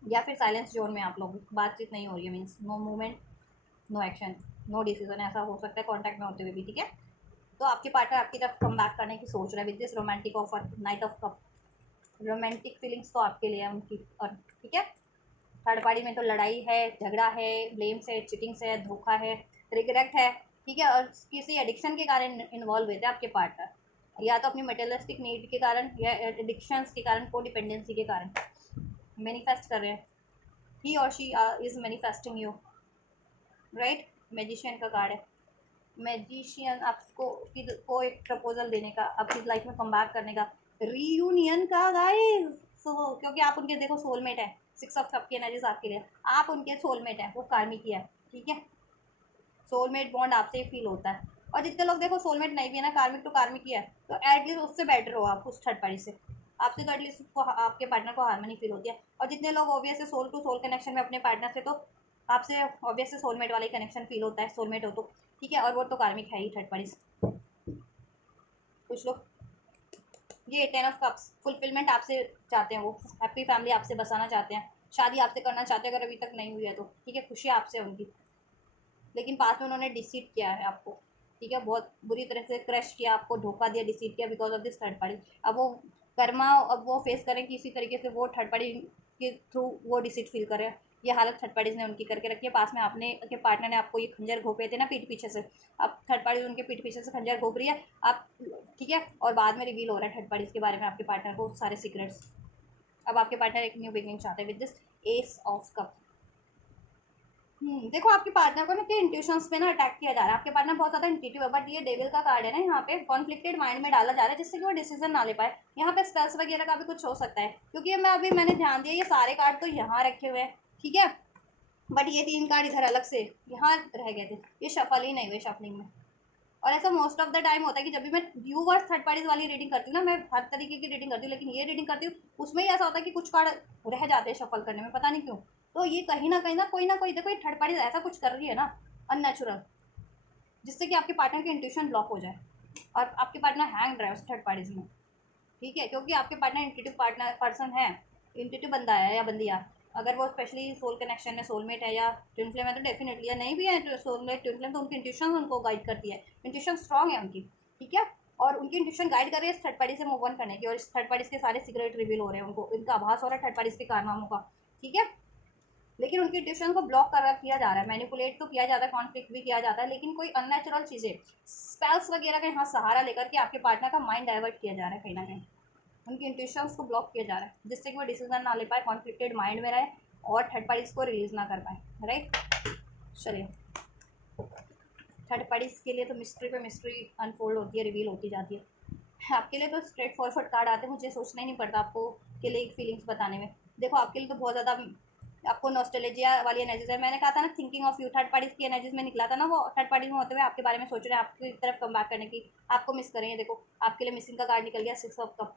या फिर साइलेंस जोन में आप लोग, बातचीत नहीं हो रही है, means no movement, no action, no decision, ऐसा हो सकता है कॉन्टैक्ट में होते हुए भी, ठीक है। तो आपके पार्टनर आपकी तरफ कम बैक करने की सोच रहा है with this romantic offer, night of cup, romantic feelings तो आपके लिए है उनकी, और ठीक है। थर्ड पार्टी में तो लड़ाई है, झगड़ा है, ब्लेम से, चीटिंग से, धोखा है, रिग्रेट है, ठीक है, और किसी एडिक्शन के कारण इन्वॉल्व हुए थे आपके पार्टनर, या तो अपनी मटेरियलिस्टिक नीड के कारण, या एडिक्शंस के कारण, को डिपेंडेंसी के कारण मैनिफेस्ट कर रहे हैं, ही और she is manifesting you, right. Magician का कार्ड है, मैजिशियन आपको को एक प्रपोजल देने का, आपकी लाइफ में कम बैक करने का, रीयूनियन का गाइस, सो क्योंकि आप उनके देखो सोलमेट है, सिक्स ऑफ कप की एनर्जीज आपके लिए, आप उनके सोलमेट हैं, वो कार्मिक ही है, ठीक है, सोलमेट बॉन्ड आपसे ही फील होता है। और जितने लोग देखो सोलमेट नहीं भी है ना, कार्मिक टू कार्मिक ही है, तो एटलीस्ट उससे बेटर हो आप उस थर्ड पार्टी से, आपसे तो एटलीस्ट उसको, आपके पार्टनर को हार्मनी फील होती है। और जितने लोग ऑब्वियस है सोल टू सोल कनेक्शन में अपने पार्टनर से, तो आपसे ऑब्वियस सोलमेट वाला ही कनेक्शन फील होता है, सोलमेट हो तो ठीक है, और वो तो कार्मिक है ही थर्ड पार्टीज। कुछ लोग ये 10 ऑफ कप्स फुलफिलमेंट आपसे चाहते हैं, वो हैप्पी फैमिली आपसे बसाना चाहते हैं, शादी आपसे करना चाहते हैं अगर अभी तक नहीं हुई है तो, ठीक है, खुशी आपसे है उनकी, लेकिन पास में उन्होंने डिसीट किया है आपको, ठीक है, बहुत बुरी तरह से क्रश किया आपको, धोखा दिया, डिसीट किया because of this third party. अब वो कर्मा, अब वो फेस करें कि इसी तरीके से वो थर्ड पार्टी के थ्रू वो डिसीट फील करें। ये हालत थर्ड पार्टीज ने उनकी करके रखी है। पास में आपने के पार्टनर ने आपको ये खंजर घोपे थे ना पीठ पीछे से, अब थर्ड पार्टी उनके पीठ पीछे से खंजर घोप रही है आप, ठीक है, और बाद में रिवील हो रहा है थर्ड पार्टीज के बारे में आपके पार्टनर को सारे सीक्रेट्स। अब आपके पार्टनर एक न्यू बिगिनिंग चाहते हैं with this S of cup. देखो आपके पार्टनर को ना कि इंट्यूशंस पे ना अटैक किया जा रहा है, आपके पार्टनर बहुत ज़्यादा इंट्यूटिव है, बट ये डेविल का कार्ड है ना, यहाँ पे कॉन्फ्लिक्टेड माइंड में डाला जा रहा है जिससे कि वो डिसीजन ना ले पाए। यहाँ पे स्पेल्स वगैरह का भी कुछ हो सकता है, क्योंकि मैंने ध्यान दिया ये सारे कार्ड तो यहाँ रखे हुए हैं, ठीक है, बट ये 3 कार्ड इधर अलग से यहाँ रह गए थे, ये शफल ही नहीं हुए शफलिंग में। और ऐसा मोस्ट ऑफ द टाइम होता है कि जब भी मैं व्यूवर्स थर्ड पार्टीज वाली रीडिंग करती हूँ ना, मैं हर तरीके की रीडिंग करती हूँ, लेकिन ये रीडिंग करती हूँ उसमें ही ऐसा होता है कि कुछ कार्ड रह जाते हैं शफल करने में, पता नहीं क्यों। तो ये कहीं ना कोई देखो ये थर्ड पार्टीज ऐसा कुछ कर रही है ना अननेचुरल, जिससे कि आपके पार्टनर की इंट्यूशन ब्लॉक हो जाए और आपके पार्टनर हैंग रहे उस थर्ड पार्टीज में, ठीक है, क्योंकि आपके पार्टनर इंट्यूटिव पार्टनर पर्सन है, इंट्यूटिव बंदा है या बंदिया, अगर वो स्पेशली सोल कनेक्शन में सोलमेट है या ट्विन फ्लेम है तो डेफिनेटली, या नहीं भी है तो सोलमेट ट्विन फ्लेम तो उनकी इंट्यूशन उनको गाइड करती है, इंट्यूशन स्ट्रॉन्ग है उनकी, ठीक है, और उनकी इंट्यूशन गाइड कर रही है इस थर्ड पार्टी से मूव ऑन करने की, और इस थर्ड पार्टी के सारे सीक्रेट रिवील हो रहे हैं उनको, इनका आभास हो रहा है थर्ड पार्टी के कारनामों का, ठीक है, लेकिन उनकी इंट्यूशन को ब्लॉक कर किया जा रहा है, मैनिपुलेट तो किया जाता है, कॉन्फ्लिक्ट भी किया जाता है, लेकिन कोई अननेचुरल चीज़ें स्पेल्स वगैरह का यहाँ सहारा लेकर के आपके पार्टनर का माइंड डाइवर्ट किया जा रहा है कहीं ना कहीं, उनकी इंट्यूशंस को ब्लॉक किया जा रहा है जिससे कि वो डिसीजन ना ले पाए, कॉन्फ्लिक्टेड माइंड में रहे और थर्ड पार्टीज को रिलीज ना कर पाए, राइट। चलिए थर्ड पार्टीज के लिए तो मिस्ट्री पे मिस्ट्री अनफोल्ड होती है, रिवील होती जाती है। आपके लिए तो स्ट्रेट फॉरवर्ड कार्ड आते हैं, मुझे सोचना ही नहीं पड़ता आपको के लिए फीलिंग्स बताने में। देखो आपके लिए तो बहुत ज़्यादा आपको नॉस्टैल्जिया वाली एनर्जीज है, मैंने कहा था ना thinking of you, third parties की एनर्जीज में निकला था ना, वो थर्ड पार्टीज में होते हुए आपके बारे में सोच रहे हैं, आपकी तरफ कम बैक करने की, आपको मिस करेंगे। देखो आपके लिए मिसिंग का कार्ड निकल गया 6 ऑफ कप,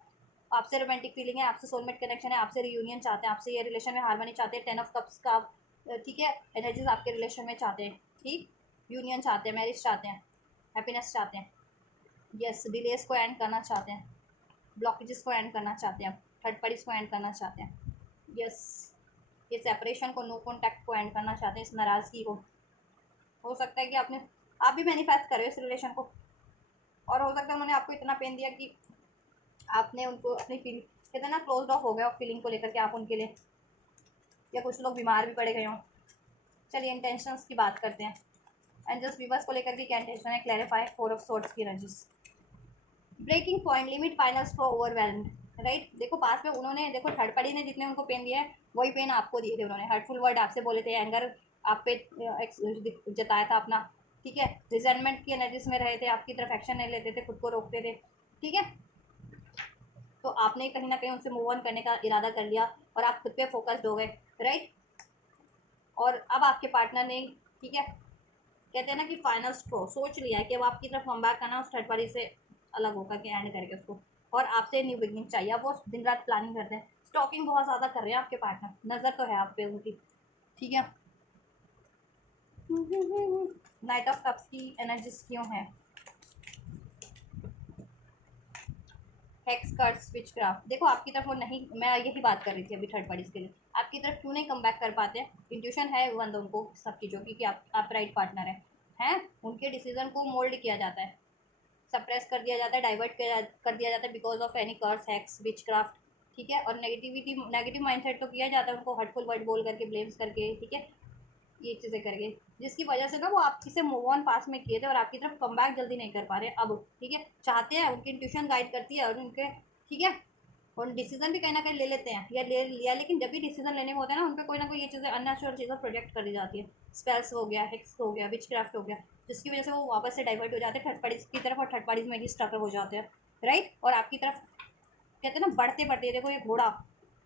आपसे रोमांटिक फीलिंग है, आपसे सोलमेट कनेक्शन है, आपसे रियूनियन चाहते हैं, आपसे ये रिलेशन में हार्मनी चाहते हैं, 10 ऑफ कप्स का ठीक है एनर्जीज आपके रिलेशन में चाहते हैं, ठीक, यूनियन चाहते हैं, मैरिज चाहते हैं, हैप्पीनेस चाहते हैं, यस, डिलेस को एंड करना चाहते हैं, ब्लॉकेजेस को एंड करना चाहते हैं, थर्ड पार्टीज को एंड करना चाहते हैं, यस, ये सेपरेशन को, नो कॉन्टैक्ट को एंड करना चाहते हैं, इस नाराज़गी को। हो सकता है कि आप भी मैनिफेस्ट करें इस रिलेशन को, और हो सकता है उन्होंने आपको इतना पेन दिया कि आपने उनको अपनी फीलिंग कहते हैं ना क्लोज ऑफ हो गया फीलिंग को लेकर के आप उनके लिए, या कुछ लोग बीमार भी पड़े गए हों। चलिए इंटेंशंस की बात करते हैं, एंड जस्ट वीवर्स को लेकर के क्या इंटेंशन है, क्लैरिफाई 4 ऑफ सोर्ड्स की energies, breaking point, limit, final straw, overwhelmed, right. देखो पास में उन्होंने, देखो थर्ड पार्टी ने जितने उनको पेन दिया है वही पेन आपको दिए थे, उन्होंने हर्टफुल वर्ड आपसे बोले थे, एंगर आप पे जताया था अपना, ठीक है, रिजर्टमेंट की एनर्जीज में रहे थे, आपकी तरफ एक्शन नहीं लेते थे, खुद को रोकते थे, ठीक है, तो आपने कहीं ना कहीं उनसे मूव ऑन करने का इरादा कर लिया और आप खुद पे फोकस्ड हो गए, राइट। और अब आपके पार्टनर ने, ठीक है, कहते हैं ना कि फाइनल स्ट्रो, सोच लिया है कि अब आपकी तरफ कम बैक करना उस थर्ड पार्टी से अलग होकर के एंड करके उसको, और आपसे न्यू बिगनिंग चाहिए। अब वो दिन रात प्लानिंग करते हैं, स्टॉकिंग बहुत ज़्यादा कर रहे हैं आपके पार्टनर, नज़र तो है आप पे उनकी, ठीक है। नाइट ऑफ कप्स की एनर्जीज क्यों है, हेक्स कर्स विचक्राफ्ट, देखो आपकी तरफ वो नहीं, मैं यही बात कर रही थी अभी थर्ड पार्टीज के लिए, आपकी तरफ क्यों नहीं कम बैक कर पाते हैं, इंट्यूशन है बंद उनको सब चीज़ों की कि आप राइट पार्टनर हैं, उनके डिसीजन को मोल्ड किया जाता है, सप्रेस कर दिया जाता है, डाइवर्ट कर दिया जाता है because of any curse, hex, witchcraft, ठीक है, और नेगेटिव माइंडसेट तो किया जाता है उनको, हर्टफुल वर्ड बोल करके, ब्लेम्स करके, ठीक है, ये चीज़ें करके, जिसकी वजह से ना वो आपकी से मूव ऑन पास में किए थे और आपकी तरफ कम बैक जल्दी नहीं कर पा रहे अब, ठीक है, चाहते हैं, उनकी इंट्यूशन गाइड करती है और उनके, ठीक है, और डिसीजन भी कहीं ना कहीं ले लेते हैं या ले लिया, लेकिन जब भी डिसीजन लेने में होता है ना उन पर कोई ना कोई ये चीज़ें अननेचुरल चीज़ें प्रोजेक्ट कर दी जाती है, स्पेल्स हो गया, हेक्स हो गया, विचक्राफ्ट हो गया, जिसकी वजह से वो वापस से डाइवर्ट हो जाते हैं थर्ड पार्टीज की तरफ और थर्ड पार्टीज में ही स्टक हो जाते हैं, राइट। और आपकी तरफ कहते हैं ना बढ़ते बढ़ते, देखो ये घोड़ा,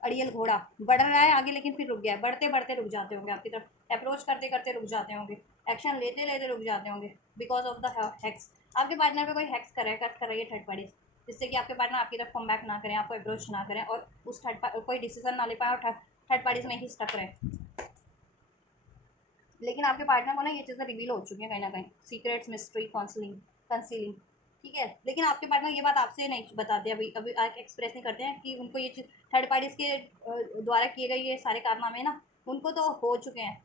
अड़ियल घोड़ा बढ़ रहा है आगे लेकिन फिर रुक गया है, बढ़ते बढ़ते रुक जाते होंगे आपकी तरफ, अप्रोच करते करते रुक जाते होंगे, एक्शन लेते लेते रुक जाते होंगे बिकॉज ऑफ द हैक्स, आपके पार्टनर पे कोई हैक्स कर रहा है, कट कर रही है थर्ड पार्टीज, जिससे कि आपके पार्टनर आपकी तरफ कम बैक ना करें, आपको अप्रोच ना करें और उस कोई डिसीजन ना ले पाए और थर्ड पार्टीज में ही स्टक रहे। लेकिन आपके पार्टनर को ना ये चीज़ें रिवील हो चुकी हैं कहीं ना कहीं, सीक्रेट्स, मिस्ट्री, काउंसलिंग, कंसीलिंग, ठीक है। लेकिन आपके पार्टनर ये बात आपसे नहीं बताते, अभी अभी एक्सप्रेस नहीं करते हैं कि उनको ये चीज़ थर्ड पार्टीज के द्वारा किए गए ये सारे कारनामे ना उनको तो हो चुके हैं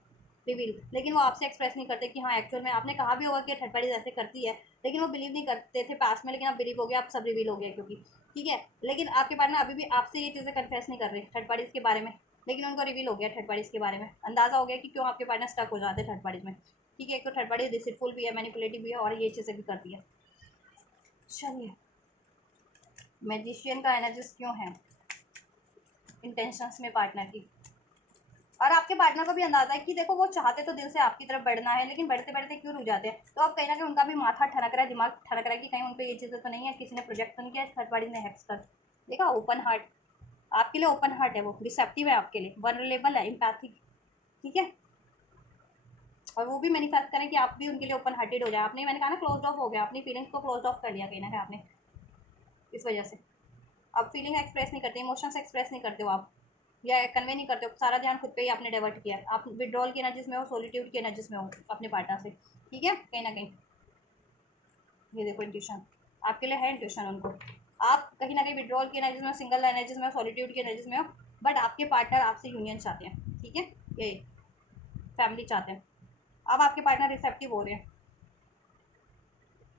रिवील, लेकिन वो आपसे एक्सप्रेस नहीं करते कि हाँ एक्चुअल में आपने कहा भी होगा कि थर्ड पार्टीज ऐसे करती है, लेकिन वो बिलीव नहीं करते थे पास में, लेकिन अब बिलीव हो गया, अब सब रिवील हो गया क्योंकि, ठीक है। लेकिन आपके पार्टनर अभी भी आपसे ये चीज़ें कन्फेस नहीं कर रहे थर्ड पार्टीज के बारे में, लेकिन उनको रिवील हो गया थर्ड पार्टीज के बारे में, अंदाजा हो गया कि क्यों आपके पार्टनर स्टक हो जाते हैं थर्ड पार्टीज में, ठीक है। एक तो थर्ड पार्टी डिसिटफुल भी है, मैनिपुलेटिव भी है, और ये चीज़ें भी करती है। चलिए, मैजिशियन का एनर्जीज क्यों है इंटेंशंस में पार्टनर की, और आपके पार्टनर को भी अंदाजा है कि देखो वो चाहते तो दिल से आपकी तरफ बढ़ना है, लेकिन बढ़ते बढ़ते क्यों रुक जाते हैं, तो अब कहीं ना कहीं उनका भी माथा ठनक रहा है, दिमाग ठनक रहा है कि कहीं उन पर ये चीज़ें तो नहीं है, किसी ने प्रोजेक्ट तो नहीं किया, थर्ड पार्टी ने हैक्स कर देखा। ओपन हार्ट, आपके लिए ओपन हार्ट है, वो रिसेप्टिव है आपके लिए, वनरेबल है, इम्पैथिक, ठीक है। और वो भी मैनिफेस्ट करें कि आप भी उनके लिए ओपन हार्टेड हो जाए, आपने, मैंने कहा ना, क्लोज ऑफ हो गया, अपनी फीलिंग्स को क्लोज ऑफ कर लिया कहीं ना कहीं आपने, इस वजह से अब फीलिंग एक्सप्रेस नहीं करते, इमोशंस एक्सप्रेस नहीं करते हो आप, या कन्वे नहीं करते हो, सारा ध्यान खुद पे ही आपने डाइवर्ट किया है, आप विड्रॉल की एनर्जीज में हो, सॉलिट्यूड की एनर्जीज में हो अपने पार्टनर से, ठीक है। कहीं ना कहीं ये देखो इंट्यूशन आपके लिए है, इंट्यूशन उनको, आप कहीं ना कहीं विड्रॉल की एनर्जीज में, सिंगल एनर्जीज में, सॉलिट्यूड की एनर्जीज में हो, बट आपके पार्टनर आपसे यूनियन चाहते हैं, ठीक है, ये फैमिली चाहते हैं, अब आपके पार्टनर रिसेप्टिव हो रहे हैं,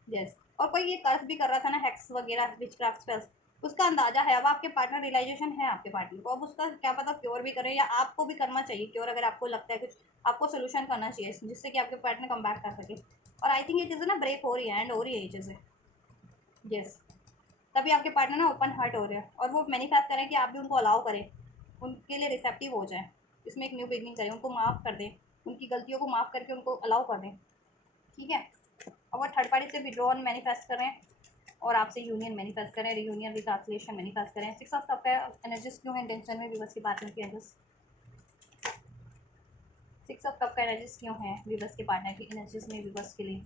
यस। और कोई ये कर्स भी कर रहा था ना, हैक्स वगैरह, विचक्राफ्ट स्पेल्स, उसका अंदाजा है, अब आपके पार्टनर रियलाइजेशन है आपके पार्टनर को, अब उसका क्या पता क्योर भी करें, या आपको भी करना चाहिए क्योर, अगर आपको लगता है कुछ आपको सोल्यूशन करना चाहिए जिससे कि आपके पार्टनर कम बैक कर सके, और आई थिंक ये चीज़ें ना ब्रेक हो रही है, एंड हो रही है ये चीज़ें, यस। तभी आपके पार्टनर ना ओपन हार्ट हो रहे हैं, और वो मैनिफेस्ट करें कि आप भी उनको अलाउ करें, उनके लिए रिसेप्टिव हो जाए, इसमें एक न्यू बिगनिंग करें, उनको माफ़ कर दें, उनकी गलतियों को माफ़ करके उनको अलाउ कर दें, ठीक है। और वो थर्ड पार्टी से विड्रॉन मैनिफेस्ट करें, और आपसे यूनियन मैनिफेस्ट करें, रियूनियन, रिकांसिलेशन मैनिफेस्ट करें। सिक्स ऑफ कप का एनर्जीज क्यों है इंटेंशन में, विवर्स की बात की एनर्जीज, सिक्स ऑफ कप का एनर्जीज क्यों है विवर्स के पार्टनर की एनर्जीज में, विवर्स के लिए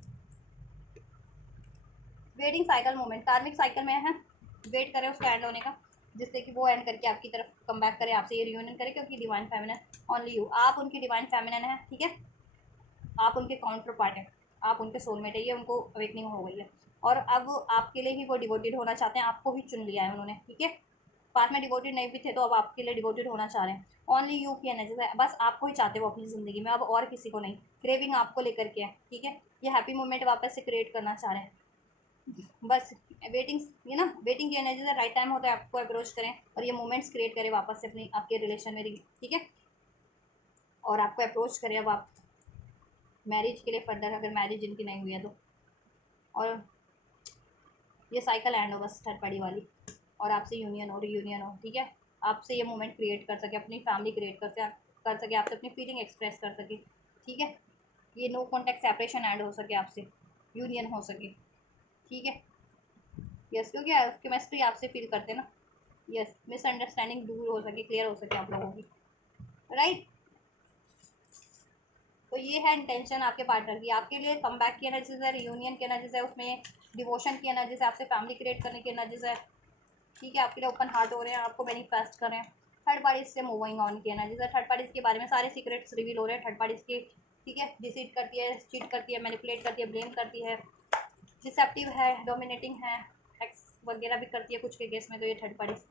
वेटिंग साइकिल मोमेंट, कार्मिक साइकिल में है, वेट करें उसका एंड होने का, जिससे कि वो एंड करके आपकी तरफ कम बैक करे, आपसे ये रियूनियन करे, क्योंकि डिवाइन फेमिनिन ओनली यू, आप उनकी डिवाइन फेमिनिन है, ठीक है, आप उनके काउंटर पार्ट हैं, आप उनके सोलमेट है, ये उनको अवेकनिंग हो गई है, और अब आपके लिए ही वो डिवोटेड होना चाहते हैं, आपको ही चुन लिया है उन्होंने, ठीक है। पास में डिवोटेड नहीं भी थे तो अब आपके लिए डिवोटेड होना चाह रहे हैं, ओनली यू की एनर्जी है, बस आपको ही चाहते हो अपनी ज़िंदगी में, अब और किसी को नहीं, क्रेविंग आपको लेकर के है, ठीक है। ये हैप्पी मोमेंट वापस से क्रिएट करना चाह रहे हैं, बस वेटिंग, ये ना वेटिंग की एनर्जी है, राइट टाइम होता है आपको अप्रोच करें, और ये मोमेंट्स क्रिएट करें वापस से अपनी आपके रिलेशन में, ठीक है, और आपको अप्रोच करें अब आप मैरिज के लिए फर्दर, अगर मैरिज इनकी नहीं हुई है तो, और ये साइकिल एंड हो बस थर्ड पार्टी वाली, और आपसे यूनियन हो, रीयूनियन हो, ठीक है। आपसे ये मोमेंट क्रिएट कर सके, अपनी फैमिली क्रिएट कर सके, आपसे अपनी फीलिंग एक्सप्रेस कर सके, ठीक है। ये नो कॉन्टैक्ट सेपरेशन एंड हो सके, आपसे यूनियन हो सके, ठीक है, यस। क्योंकि केमिस्ट्री आपसे फील करते हैं ना, यस। मिसअंडरस्टैंडिंग दूर हो सके, क्लियर हो सके आप लोगों की, राइट। तो ये है इंटेंशन आपके पार्टनर की, आपके लिए कम बैक की एनर्जीज है, रियूनियन की एनर्जीज है, उसमें डिवोशन की एनर्जीज है, आपसे फैमिली क्रिएट करने की एनर्जीज है, ठीक है। आपके लिए ओपन हार्ट हो रहे हैं, आपको मैनिफेस्ट कर रहे हैं, थर्ड पार्टीज से मूविंग ऑन की एनर्जीज है, थर्ड पार्टीज के बारे में सारे सीक्रेट्स रिवील हो रहे हैं थर्ड पार्टीज के, ठीक है। डिसीट करती है, चीट करती है, मैनिपुलेट करती है, ब्लेम करती है, डिसेप्टिव है, डोमिनेटिंग है, एक्स वगैरह भी करती है कुछ के केस में, तो ये थर्ड पार्टीज,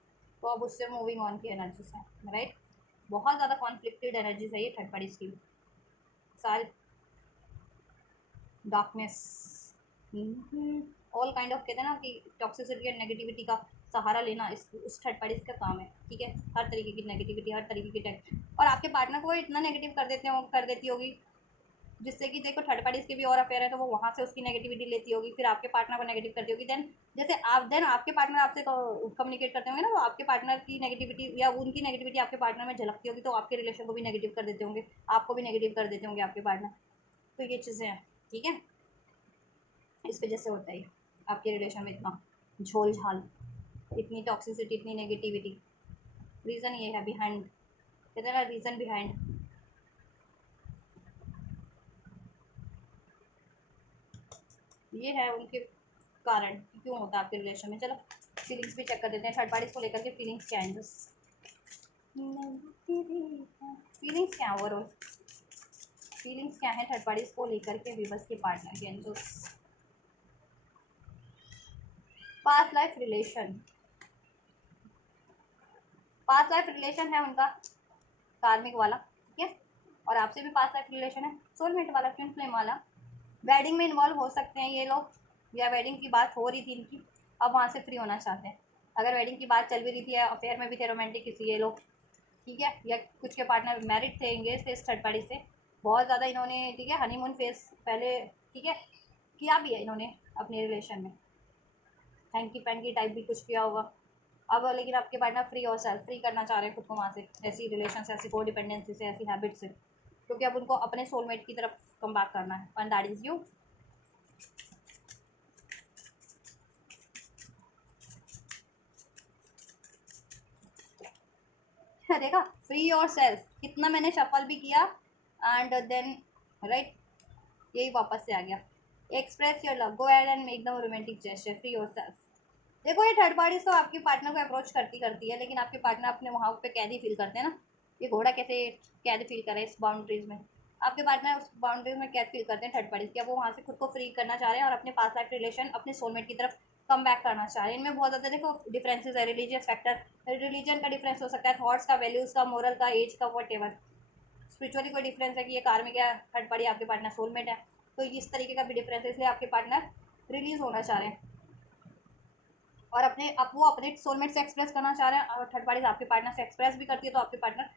तो अब उससे मूविंग ऑन की एनर्जीज है, राइट। बहुत ज़्यादा कॉन्फ्लिक्टेड एनर्जीज है ये थर्ड पार्टीज की, सारे डार्कनेस, ऑल काइंड ऑफ, कहते हैं ना कि टॉक्सिसिटी एंड नेगेटिविटी का सहारा लेना इस उस थर्ड पार्टी का काम है, ठीक है। हर तरीके की नेगेटिविटी, हर तरीके की टेक, और आपके पार्टनर को इतना नेगेटिव कर देती होगी, जिससे कि देखो थर्ड पार्टीज के भी और अफेयर है, तो वो वहाँ से उसकी नेगेटिविटी लेती होगी, फिर आपके पार्टनर को नेगेटिव करती होगी, देन आपके पार्टनर आपसे कम्युनिकेट करते होंगे ना, वो आपके पार्टनर की नेगेटिविटी या उनकी नेगेटिविटी आपके पार्टनर में झलकती होगी, तो आपके रिलेशन को भी नेगेटिव कर देते होंगे, आपको भी नेगेटिव कर देते होंगे आपके पार्टनर, तो ये चीज़ें हैं, ठीक है। इस वजह से होता है आपके रिलेशन में इतना झोल झाल, इतनी टॉक्सिसिटी, इतनी नेगेटिविटी, रीज़न ये है बिहाइंड, कहते हैं ना रीज़न बिहाइंड, ये है उनके कारण क्यों होता है आपके रिलेशन में। चलो फीलिंग्स भी चेक कर देते हैं, थर्ड पार्टीज को लेकर के फीलिंग्स क्या हैं, फीलिंग्स क्या ओवरऑल, फीलिंग्स क्या है थर्ड पार्टीज को लेकर के वीवर्स के पार्टनर के angels. Past life relation, past life relation है उनका कार्मिक वाला, ठीक है, और आपसे भी पास्ट लाइफ रिलेशन है, सोलमेट वाला, ट्विन फ्लेम वाला। वेडिंग में इन्वॉल्व हो सकते हैं ये लोग, या वेडिंग की बात हो रही थी इनकी, अब वहाँ से फ्री होना चाहते हैं। अगर वेडिंग की बात चल भी रही थी या अफेयर में भी थे, रोमांटिक किसी ये लोग, ठीक है, या कुछ के पार्टनर मैरिड थे, इंगेज थे इस थर्ड पार्टी से, बहुत ज़्यादा इन्होंने, ठीक है, हनीमून फेस पहले, ठीक है, किया भी है इन्होंने अपने रिलेशन में, हैंकी पैंकी टाइप भी कुछ किया होगा। अब लेकिन आपके पार्टनर फ्री और सेल्फ फ्री करना चाह रहे हैं खुद को वहाँ से, ऐसी रिलेशन से, ऐसी को डिपेंडेंसी से, ऐसी हैबिट से, क्योंकि अब उनको अपने सोलमेट की तरफ कम बैक करना है, एंड दैट इज़ यू। देखा, फ्री और सेल्फ, कितना मैंने शफल भी किया एंड देन राइट, यही वापस से आ गया। Express your love, go ahead and make the romantic gesture, free your self. देखो ये थर्ड पार्टी तो आपके पार्टनर को अप्रोच करती है, लेकिन आपके पार्टनर अपने वहाँ पे कैदी फील करते हैं ना, ये घोड़ा कैसे कैद फील करे इस बाउंड्रीज में, आपके पार्टनर उस बाउंड्रीज में कैद फील करते हैं थर्ड पार्टी की। अब वो वहाँ से खुद को फ्री करना चाह रहे हैं और अपने पास लाइफ रिलेशन अपने सोलमेट की तरफ कम बैक करना चाह रहे हैं। इनमें बहुत ज़्यादा देखो डिफरेंसेस है, रिलीजियस फैक्टर, रिलीजन का डिफरेंस हो सकता है, थॉट्स का, वैल्यूज़ का, मोरल का, एज का, वट एवर। स्पिरिचुअली कोई डिफरेंस है कि ये कार्मिक है, थर्ड पार्टी आपके पार्टनर सोलमेट है, तो इस तरीके का भी डिफरेंस है, इसलिए आपके पार्टनर रिलीज होना चाह रहे हैं और अपने अब वो अपने सोलमेट से एक्सप्रेस करना चाह रहे हैं, और थर्ड पार्टी आपके पार्टनर से एक्सप्रेस भी करती है, तो आपके पार्टनर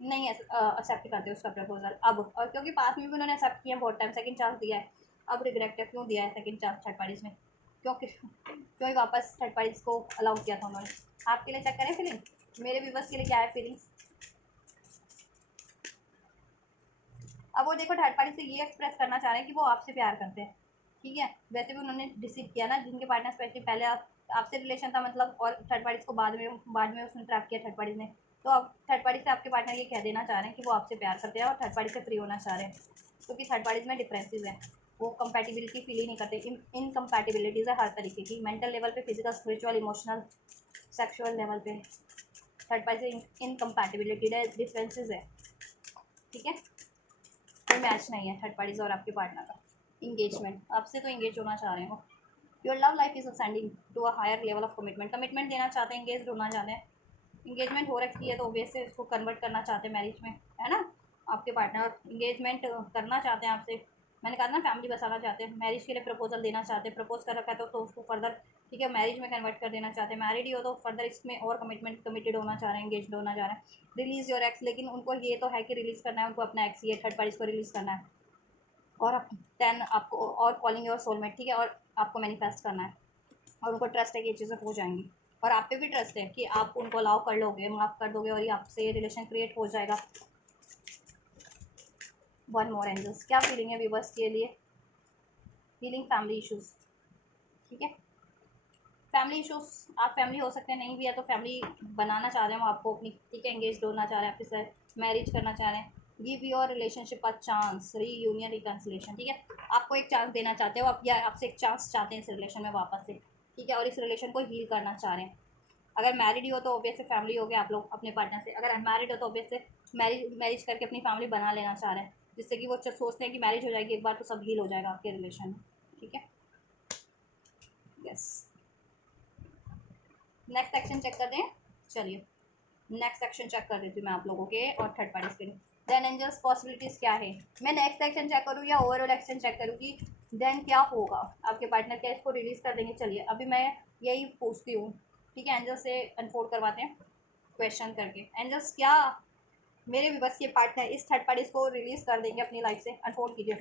नहीं एक्सेप्ट करते उसका प्रपोजल अब, और क्योंकि पास में भी उन्होंने एक्सेप्ट किया, बहुत टाइम सेकंड चांस दिया है, अब रिग्रेट है क्यों दिया है सेकंड चांस थर्ड पार्टीज में, क्यों वापस थर्ड पार्टीज को अलाउ किया था उन्होंने। आपके लिए चेक करें फीलिंग, मेरे व्यूवर्स के लिए क्या है फीलिंग्स। अब वो देखो थर्ड पार्टी से ये एक्सप्रेस करना चाह रहे हैं कि वो आपसे प्यार करते हैं, ठीक है, वैसे भी उन्होंने डिसीव किया ना, जिनके पार्टनर स्पेशली पहले आपसे रिलेशन था मतलब, और थर्ड पार्टीज को बाद में उसने ट्रैप किया थर्ड पार्टीज ने, तो अब थर्ड पार्टी से आपके पार्टनर ये कह देना चाह रहे हैं कि वो आपसे प्यार करते हैं और थर्ड पार्टी से फ्री होना चाह रहे हैं, क्योंकि थर्ड पार्टीज में डिफरेंसेस हैं, वो कंपैटिबिलिटी फील ही नहीं करते, इनकम्पैटिबिलिटीज है हर तरीके की, मेंटल लेवल पे, physical, spiritual, emotional, sexual level पे थर्ड पार्टी से इनकम्पैटिबिलिटी डिफरेंसेस है, ठीक है, कोई मैच नहीं है थर्ड पार्टीज और आपके पार्टनर का। इंगेजमेंट, आपसे तो इंगेज होना चाह रहे हो, your love life is ascending to a higher level of commitment, commitment देना चाहते हैं, इंगेज होना चाहते हैं, इंगेजमेंट हो रखी है तो ऑब्वियस से इसको कन्वर्ट करना चाहते हैं मैरिज में, है ना, आपके पार्टनर इंगेजमेंट करना चाहते हैं आपसे, मैंने कहा ना फैमिली बसाना चाहते हैं, मैरिज के लिए प्रपोजल देना चाहते हैं, प्रपोज कर रखा है तो उसको फर्दर, ठीक है, मैरिज में कन्वर्ट कर देना चाहते हैं, मैरिड ही हो तो फर्दर इसमें और कमिटेड होना चाह रहे हैं, एंगेज होना चाह रहे हैं। रिलीज़ योर एक्स, लेकिन उनको ये तो है कि रिलीज़ करना है उनको अपना एक्स, ये थर्ड पार्टीज को रिलीज़ करना है, और टेन आपको, और कॉलिंग योर सोलमेट, ठीक है, और आपको मैनिफेस्ट करना है, और उनको ट्रस्ट है कि ये चीज़ें हो जाएंगी, और आप पे भी ट्रस्ट है कि आप उनको अलाउ कर लोगे, माफ़ कर दोगे, और ये आपसे रिलेशन क्रिएट हो जाएगा। वन मोर एंजल्स, क्या फीलिंग है व्यूवर्स के लिए, फीलिंग फैमिली इश्यूज़, ठीक है, फैमिली इश्यूज़, आप फैमिली हो सकते हैं, नहीं भी है तो फैमिली बनाना चाह रहे हैं वो आपको अपनी, ठीक है, एंगेज होना चाह रहे हैं, आपके साथ मैरिज करना चाह रहे हैं, give your relationship a chance, reunion, reconciliation, ठीक है, आपको एक चांस देना चाहते हो आप, या आपसे एक चांस चाहते हैं इस रिलेशन में वापस से, ठीक है, और इस रिलेशन को हील करना चाह रहे हैं। अगर मैरिड ही हो तो ऑब्वियस से फैमिली हो गए आप लोग अपने पार्टनर से, अगर अनमैरिड हो तो ऑब्वियस से मैरिज करके अपनी फैमिली बना लेना चाह रहे हैं, जिससे कि वो सोचते हैं कि मैरिज हो जाएगी एक बार तो सब हील हो जाएगा आपके रिलेशन में, ठीक है, यस। नेक्स्ट सेक्शन चेक करते हैं, चलिए नेक्स्ट सेक्शन चेक कर देती हूँ मैं आप लोगों के और थर्ड पार्टीज के लिए। देन एंजल्स पॉसिबिलिटीज़ क्या है, मैं नेक्स्ट सेक्शन चेक करूँ या ओवरऑल एक्शन चेक करूँ कि देन क्या होगा, आपके पार्टनर क्या इसको रिलीज़ कर देंगे। चलिए अभी मैं यही पूछती हूँ, ठीक है, एंजल्स से अनफोल्ड करवाते हैं क्वेश्चन करके। एंजल्स क्या मेरे भी बस ये पार्टनर इस थर्ड पार्टीज को रिलीज़ कर देंगे अपनी लाइफ से, अनफोल्ड कीजिए।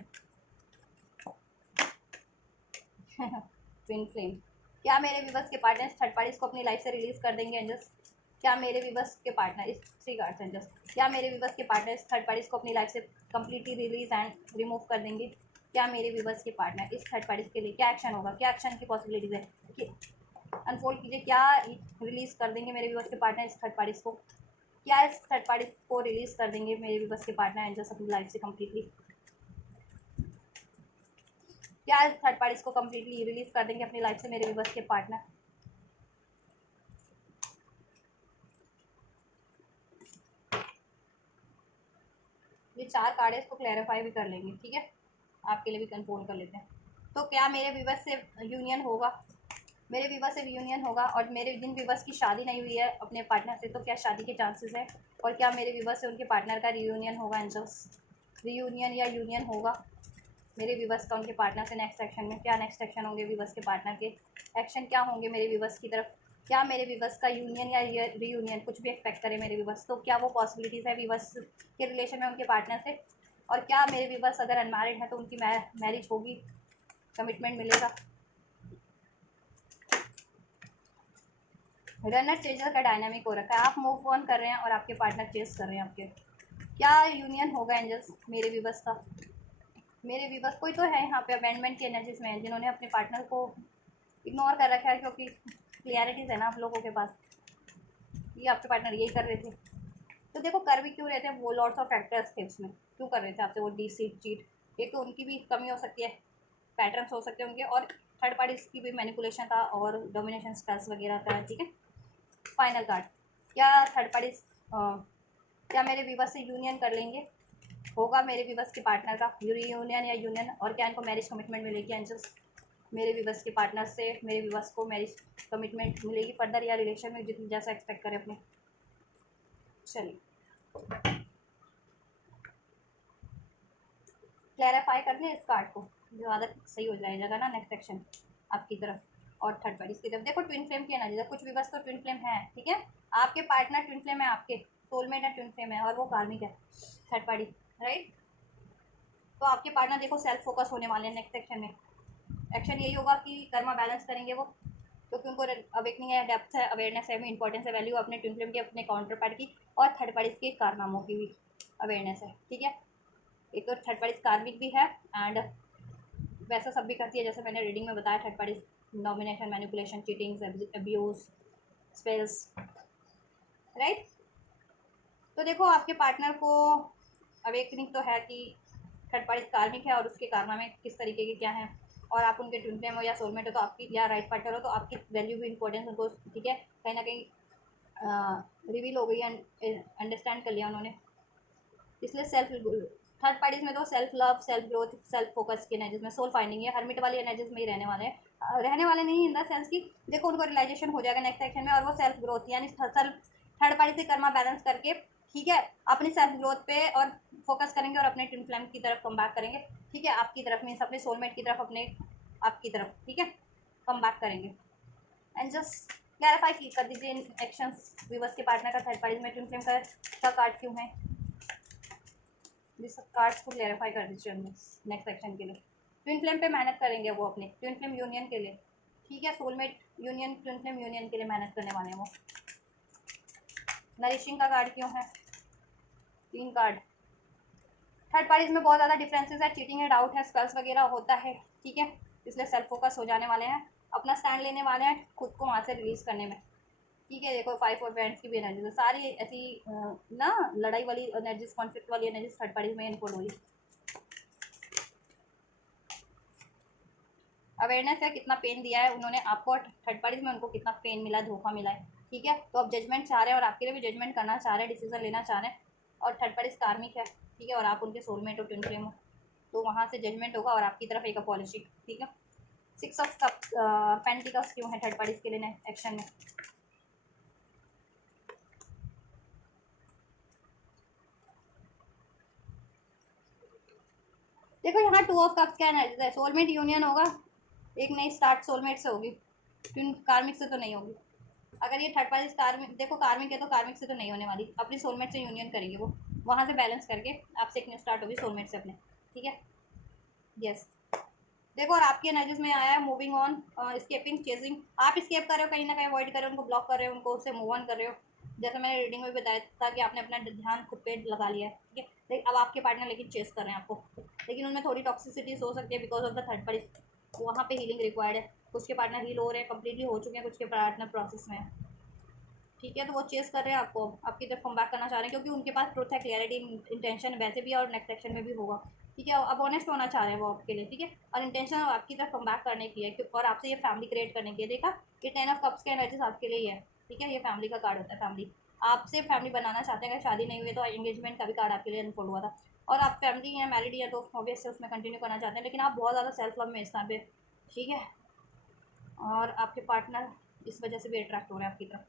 ट्विन फ्लेम, क्या मेरे भी बस के पार्टनर थर्ड पार्टीज को अपनी लाइफ से रिलीज़ कर देंगे एंजल्स, क्या मेरे विवश के पार्टनर इस थ्री कार्ड्स एंजल्स, क्या मेरे विवश के पार्टनर इस थर्ड पार्टीज को अपनी लाइफ से कम्प्लीटली रिलीज एंड रिमूव कर देंगे, क्या मेरे विवश के पार्टनर इस थर्ड पार्टीज के लिए क्या एक्शन होगा, क्या एक्शन की पॉसिबिलिटीज़ है कि अनफोल्ड कीजिए, क्या रिलीज़ कर देंगे मेरे विवश के पार्टनर इस थर्ड पार्टीज को, क्या इस थर्ड पार्टी को रिलीज़ कर देंगे मेरे विवश के पार्टनर एंजल्स अपनी लाइफ से कम्प्लीटली, क्या इस थर्ड पार्टीज को कम्प्लीटली रिलीज़ कर देंगे अपनी लाइफ से मेरे विवश के पार्टनर। ये 4 कार्ड है, इसको क्लैरिफाई भी कर लेंगे, ठीक है, आपके लिए भी कंट्रोल कर लेते हैं। तो क्या मेरे व्यूवर्स से यूनियन होगा? मेरे व्यूवर्स से यूनियन होगा, और मेरे जिन व्यूवर्स की शादी नहीं हुई है अपने पार्टनर से, तो क्या शादी के चांसेस है? और क्या मेरे व्यूवर्स से उनके पार्टनर का रीयूनियन होगा? एंजल्स, रीयूनियन या यूनियन होगा मेरे व्यूवर्स का उनके पार्टनर से नेक्स्ट एक्शन में? क्या नेक्स्ट एक्शन होंगे व्यूवर्स के पार्टनर के? एक्शन क्या होंगे मेरे व्यूवर्स की तरफ? क्या मेरे व्यूवर्स का यूनियन या रीयूनियन कुछ भी एक्सपेक्ट करें मेरे व्यूवर्स, तो क्या वो पॉसिबिलिटीज़ है व्यूवर्स के रिलेशन में उनके पार्टनर से? और क्या मेरे व्यूवर्स अगर अनमैरिड हैं तो उनकी मैरिज होगी, कमिटमेंट मिलेगा? रनर चेजर का डायनामिक हो रखा है, आप मूव ऑन कर रहे हैं और आपके पार्टनर चेस कर रहे हैं आपके। क्या यूनियन होगा एंजल्स मेरे व्यूवर्स का? मेरे व्यूवर्स कोई तो है यहाँ पे अबेंडमेंट की एनर्जीज में जिन्होंने अपने पार्टनर को इग्नोर कर रखा है, क्योंकि क्लियरिटीज़ है ना आप लोगों के पास, ये आपके पार्टनर यही कर रहे थे। तो देखो कर भी क्यों रहे थे वो, लॉट्स ऑफ फैक्टर्स थे उसमें, क्यों कर रहे थे आपसे वो डिसीट चीट? एक तो उनकी भी कमी हो सकती है, पैटर्न्स हो सकते हैं उनके, और थर्ड पार्टीज की भी मैनिपुलेशन का और डोमिनेशन स्पेल्स वगैरह का, ठीक है। फाइनल कार्ड, क्या थर्ड पार्टीज क्या मेरे व्यूवर्स से यूनियन कर लेंगे? होगा मेरे व्यूवर्स के पार्टनर का यूनियन या यूनियन, और क्या इनको मैरिज कमिटमेंट मिलेगी एंजल्स? मेरे व्यूवर्स के पार्टनर से मेरे व्यूवर्स को मैरिज कमिटमेंट मिलेगी फर्दर, या रिलेशन में जितनी जैसा एक्सपेक्ट करें अपने? चलिए क्लैरिफाई कर लें इस कार्ड को, ज़्यादा सही हो जाएगा ना नेक्स्ट सेक्शन आपकी तरफ और थर्ड पार्टी की तरफ। देखो ट्विन फ्लेम की एनर्जी है, कुछ व्यूवर्स तो ट्विन फ्लेम है, ठीक है, आपके पार्टनर ट्विन फ्लेम है, आपके सोलमेट है ट्विन फ्लेम है, और वो कार्मिक है थर्ड पार्टी, राइट। तो आपके पार्टनर देखो सेल्फ फोकस होने वाले हैं नेक्स्ट सेक्शन में। एक्शन यही होगा कि कर्मा बैलेंस करेंगे वो, क्योंकि उनको अवेकनिंग है, डेप्थ है, अवेयरनेस है, इंपॉर्टेंस है, वैल्यू अपने ट्विन फ्लेम के, अपने काउंटर पार्ट की, और थर्ड पार्टीज के कारनामों की भी अवेयरनेस है, ठीक है। एक तो थर्ड पार्टीज कार्मिक भी है, एंड वैसा सब भी करती है जैसे मैंने रीडिंग में बताया, third parties nomination, manipulation, cheatings, abuse, spells, right. तो देखो आपके पार्टनर को अवेकनिंग तो है कि थर्ड पार्टी कार्मिक है और उसके कारनामे किस तरीके के क्या हैं, और आप उनके ट्विन फ्लेम हो या सोलमेट हो तो आपकी, या राइट पार्टनर हो तो आपकी वैल्यू भी इंपॉर्टेंस उनको, ठीक है, कहीं ना कहीं रिवील हो गई, अंडरस्टैंड कर लिया उन्होंने, इसलिए सेल्फ, थर्ड पार्टीज में तो self love, self growth, self focus की एनर्जीज में, सोल फाइंडिंग है, हर्मिट वाली एनर्जीज में ही रहने वाले हैं, रहने वाले नहीं इन द सेंस कि देखो उनको रियलाइजेशन हो जाएगा नेक्स्ट सेक्शन में, और वो सेल्फ ग्रोथ यानी थर्ड पार्टी से कर्मा बैलेंस करके, ठीक है, अपनी सेल्फ ग्रोथ पे और फोकस करेंगे, और अपने ट्विन फ्लेम की तरफ कम बैक करेंगे, ठीक है, आपकी तरफ मीन्स अपने सोलमेट की तरफ, अपने आपकी तरफ, ठीक है, कम बैक करेंगे। एंड जस्ट क्लैरिफाई कर दीजिए इन एक्शंस व्यूवर्स के पार्टनर का थर्ड पार्टी में ट्विन फ्लेम का कार्ड क्यों है, जिस कार्ड्स को क्लैरिफाई कर दीजिए नेक्स्ट सेक्शन के लिए। ट्विन फ्लेम पे मेहनत करेंगे वो अपने ट्विन फ्लेम यूनियन के लिए, ठीक है, soulmate union, twin flame union के लिए मेहनत करने वाले हैं वो। नरिशिंग का कार्ड क्यों है? 3 कार्ड, थर्ड पार्टीज में बहुत ज़्यादा डिफरेंसेस है, चीटिंग है, डाउट है, स्कल्स वगैरह होता है, ठीक है, इसलिए सेल्फ फोकस हो जाने वाले हैं, अपना स्टैंड लेने वाले हैं खुद को वहाँ से रिलीज़ करने में, ठीक है। देखो 5 और बैंड्स की भी एनर्जी है, सारी ऐसी ना लड़ाई वाली एनर्जीज, कॉन्फ्लिक्ट वाली एनर्जीज थर्ड पार्टीज में इनपुट हुई। अवेयरनेस है कितना पेन दिया है उन्होंने आपको, थर्ड पार्टीज में उनको कितना पेन मिला, धोखा मिला है, ठीक है। तो अब जजमेंट चाह रहे हैं और आपके लिए भी जजमेंट करना चाह रहे हैं, डिसीजन लेना चाह रहे हैं, और थर्ड पार्टीज कार्मिक है, ठीक है, और आप उनके सोलमेट हो, ट्विन फ्लेम हो, तो वहाँ से जजमेंट होगा और आपकी तरफ एक अपॉलजी, ठीक है। 6 ऑफ कप्स पेंटिकल्स क्यों है थर्ड पार्टीज के लिए एक्शन में? देखो यहाँ 2 ऑफ कप्स क्या एनर्जी है, सोलमेट यूनियन होगा, एक नई स्टार्ट सोलमेट से होगी, ट्विन कार्मिक से तो नहीं होगी। अगर ये थर्ड पार्टी कार्मिक, देखो कार्मिक है तो कार्मिक से तो नहीं होने वाली, अपनी सोलमेट से यूनियन करेंगे वो, वहाँ से बैलेंस करके आपसे एक न्यू स्टार्ट होगी सोलमेट से अपने, ठीक है, यस। देखो और आपकी एनर्जीज में आया है मूविंग ऑन, स्केपिंग, चेजिंग, आप स्केप कर रहे हो, कहीं ना कहीं अवॉइड कर रहे हो, उनको ब्लॉक कर रहे हो, उनको उससे मूव ऑन कर रहे हो, जैसे मैंने रीडिंग में बताया था कि आपने अपना ध्यान खुद पे लगा लिया है, ठीक है। अब आपके पार्टनर लेकिन चेस कर रहे हैं आपको, लेकिन उनमें थोड़ी टॉक्सिसिटीज हो सकती है because of the third party, वहाँ पे हीलिंग रिक्वायर्ड है, कुछ के पार्टनर हील हो रहे हैं, कम्प्लीटली हो चुके हैं, कुछ के पार्टनर प्रोसेस में है, ठीक है। तो वो चेस कर रहे हैं आपको, आपकी तरफ कम बैक करना चाह रहे हैं, क्योंकि उनके पास ट्रुथ है, क्लियरिटी, इंटेंशन वैसे भी है, और नेक्स्ट सेक्शन में भी होगा, ठीक है। अब ऑनेस्ट होना चाह रहे हैं वो आपके लिए, ठीक है, और इंटेंशन आपकी तरफ कम बैक करने की है, और आपसे ये फैमिली क्रिएट करने की है। देखा ये 10 ऑफ कप्स के एनर्जीज आपके लिए ही है, ठीक है, ये फैमिली का कार्ड होता है, फैमिली, आपसे फैमिली बनाना चाहते हैं, अगर शादी नहीं हुई है तो एंगेजमेंट का भी कार्ड आपके लिए अनफोल्ड हुआ था, और आप फैमिली या मैरिड है तो ऑब्वियस से उसमें कंटिन्यू करना चाहते हैं, लेकिन आप बहुत ज़्यादा सेल्फ लव में इस टाइम पे, ठीक है, और आपके पार्टनर इस वजह से भी अट्रैक्ट हो रहे हैं आपकी तरफ।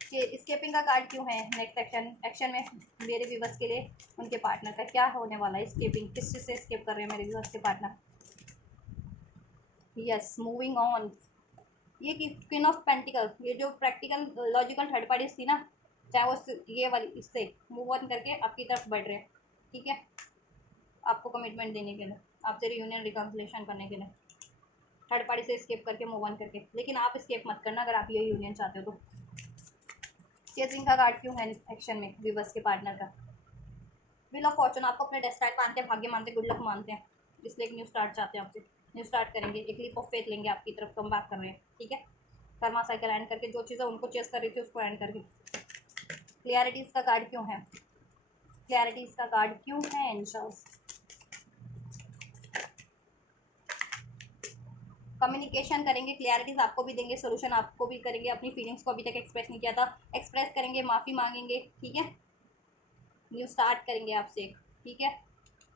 कि स्केपिंग का कार्ड क्यों है नेक्स्ट एक्शन में मेरे व्यूवर्स के लिए, उनके पार्टनर का क्या होने वाला है, स्केपिंग किस चीज़ से स्केप कर रहे हैं मेरे व्यूवर्स के पार्टनर। Yes, moving on. ये क्वीन ऑफ पेंटिकल, ये जो प्रैक्टिकल लॉजिकल थर्ड पार्टीज थी ना, चाहे वो ये वाली, इससे मूव ऑन करके आपकी तरफ बढ़ रहे हैं, ठीक है, आपको कमिटमेंट देने के लिए, आपसे रियूनियन रिकन्सिलेशन करने के लिए, थर्ड पार्टी से स्केप करके मूव ऑन करके, लेकिन आप स्केप मत करना अगर आप ये यूनियन चाहते हो तो। चेजिंग का कार्ड क्यों है एक्शन में व्यूवर्स के पार्टनर का। व्हील ऑफ फॉर्चून, आपको अपने डेस्टाइन मानते हैं, भाग्य मानते हैं, गुड लक मानते हैं, इसलिए एक न्यू स्टार्ट चाहते हैं आपसे, न्यू स्टार्ट करेंगे, एक लीप ऑफ फेथ लेंगे, आपकी तरफ कम बैक कर रहे हैं, ठीक है, कर्मा साइकिल एंड करके, जो चीज़ें उनको चेस कर रही थी उसको एंड करके। क्लियरिटीज़ का कार्ड क्यों है, क्लैरिटीज़ का कार्ड क्यों है एंजल्स। कम्युनिकेशन करेंगे, क्लियरिटीज़ आपको भी देंगे, सोल्यूशन आपको भी करेंगे, अपनी फीलिंग्स को अभी तक एक्सप्रेस नहीं किया था एक्सप्रेस करेंगे, माफ़ी मांगेंगे, ठीक है, न्यू स्टार्ट करेंगे आपसे, ठीक है,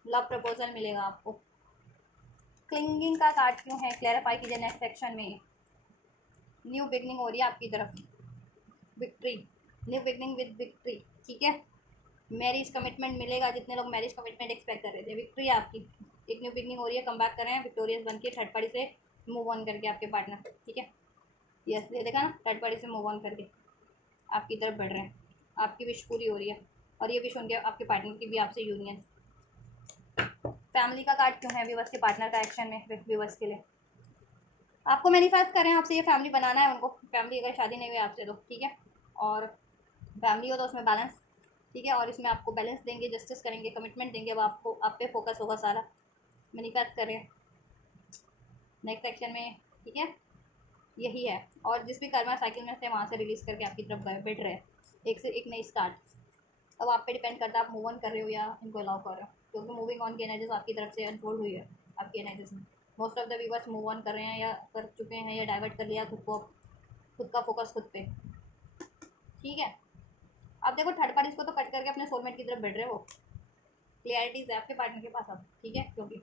लव प्रपोजल मिलेगा आपको। क्लिंगिंग का कार्ड क्यों है, क्लैरिफाई कीजिए नेक्स्ट सेक्शन में। न्यू बिगनिंग हो रही है आपकी तरफ, victory, new beginning with victory, ठीक है, मैरिज कमिटमेंट मिलेगा, जितने लोग मैरिज कमिटमेंट एक्सपेक्ट कर रहे थे, विक्ट्री आपकी, एक न्यू बिगनिंग हो रही है, कम बैक कर रहे हैं विक्टोरियस बन के थर्ड पार्टी से मूव ऑन करके आपके पार्टनर, ठीक है, यस, ये देखा ना, थर्ड पार्टी से मूव ऑन करके आपकी तरफ बढ़ रहे हैं, आपकी विश पूरी हो रही है, और ये विश उनके आपके पार्टनर की भी आपसे यूनियन। फैमिली का कार्ड क्यों है व्यूवर्स के पार्टनर का एक्शन में व्यूवर्स के लिए, आपको मैनिफेस्ट करें, आपसे ये फैमिली बनाना है उनको, फैमिली अगर शादी नहीं हुई आपसे तो, ठीक है, और फैमिली हो तो उसमें बैलेंस, ठीक है, और इसमें आपको बैलेंस देंगे, जस्टिस करेंगे, कमिटमेंट देंगे, अब आपको आप पे फोकस होगा सारा, मैनिफेस्ट करें नेक्स्ट सेक्शन में, ठीक है, यही है, और जिस भी कर्मा साइकिल में से वहाँ से रिलीज़ करके आपकी तरफ बैठ रहे हैं, एक से एक नई स्टार्ट। अब आप पे डिपेंड करता है आप मूव ऑन कर रहे हो या इनको अलाउ कर रहे हो, क्योंकि मूविंग ऑन की एनर्जीज आपकी तरफ से अनफोल्ड हुई है आपकी एनर्जीज में, most of the viewers move on कर रहे हैं या कर चुके हैं या डाइवर्ट कर लिया खुद को, खुद का फोकस खुद पे, ठीक है। अब देखो थर्ड पार्टीज को तो कट करके अपने सोलमेट की तरफ बढ़ रहे हो, क्लियरिटीज है आपके पार्टनर के पास अब, ठीक है, क्योंकि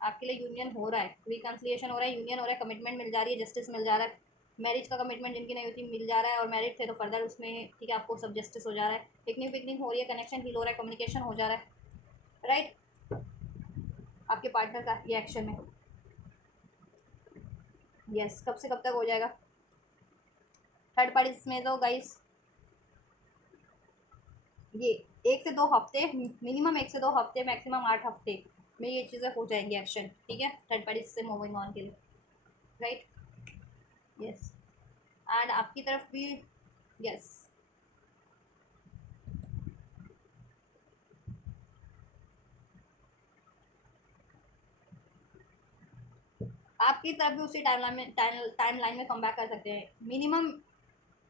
आपके लिए यूनियन हो रहा है, रिकन्सिलिएशन हो रहा है, यूनियन हो रहा है, कमिटमेंट मिल जा रही है, जस्टिस मिल जा रहा है, मैरिज का कमिटमेंट जिनकी नहीं होती मिल जा रहा है, और मैरिड थे तो फर्दर उसमें, ठीक है, आपको सब जस्टिस हो जा रहा है, पिकनिक पिकनिक हो रही है, कनेक्शन हील हो रहा है, कम्युनिकेशन हो जा रहा है, राइट, आपके पार्टनर का ये एक्शन में। यस, कब से कब तक हो जाएगा थर्ड पार्टीज में तो गाइस, ये 1 से 2 हफ्ते, मिनिमम 1 से 2 हफ्ते, मैक्सिमम 8 हफ्ते में ये चीज़ें हो जाएंगी एक्शन, ठीक है, थर्ड पार्टीज से मूविंग ऑन के लिए, राइट, यस, एंड आपकी तरफ भी, यस, आपकी तरफ भी उसी टाइम लाइन में कम बैक कर सकते हैं, मिनिमम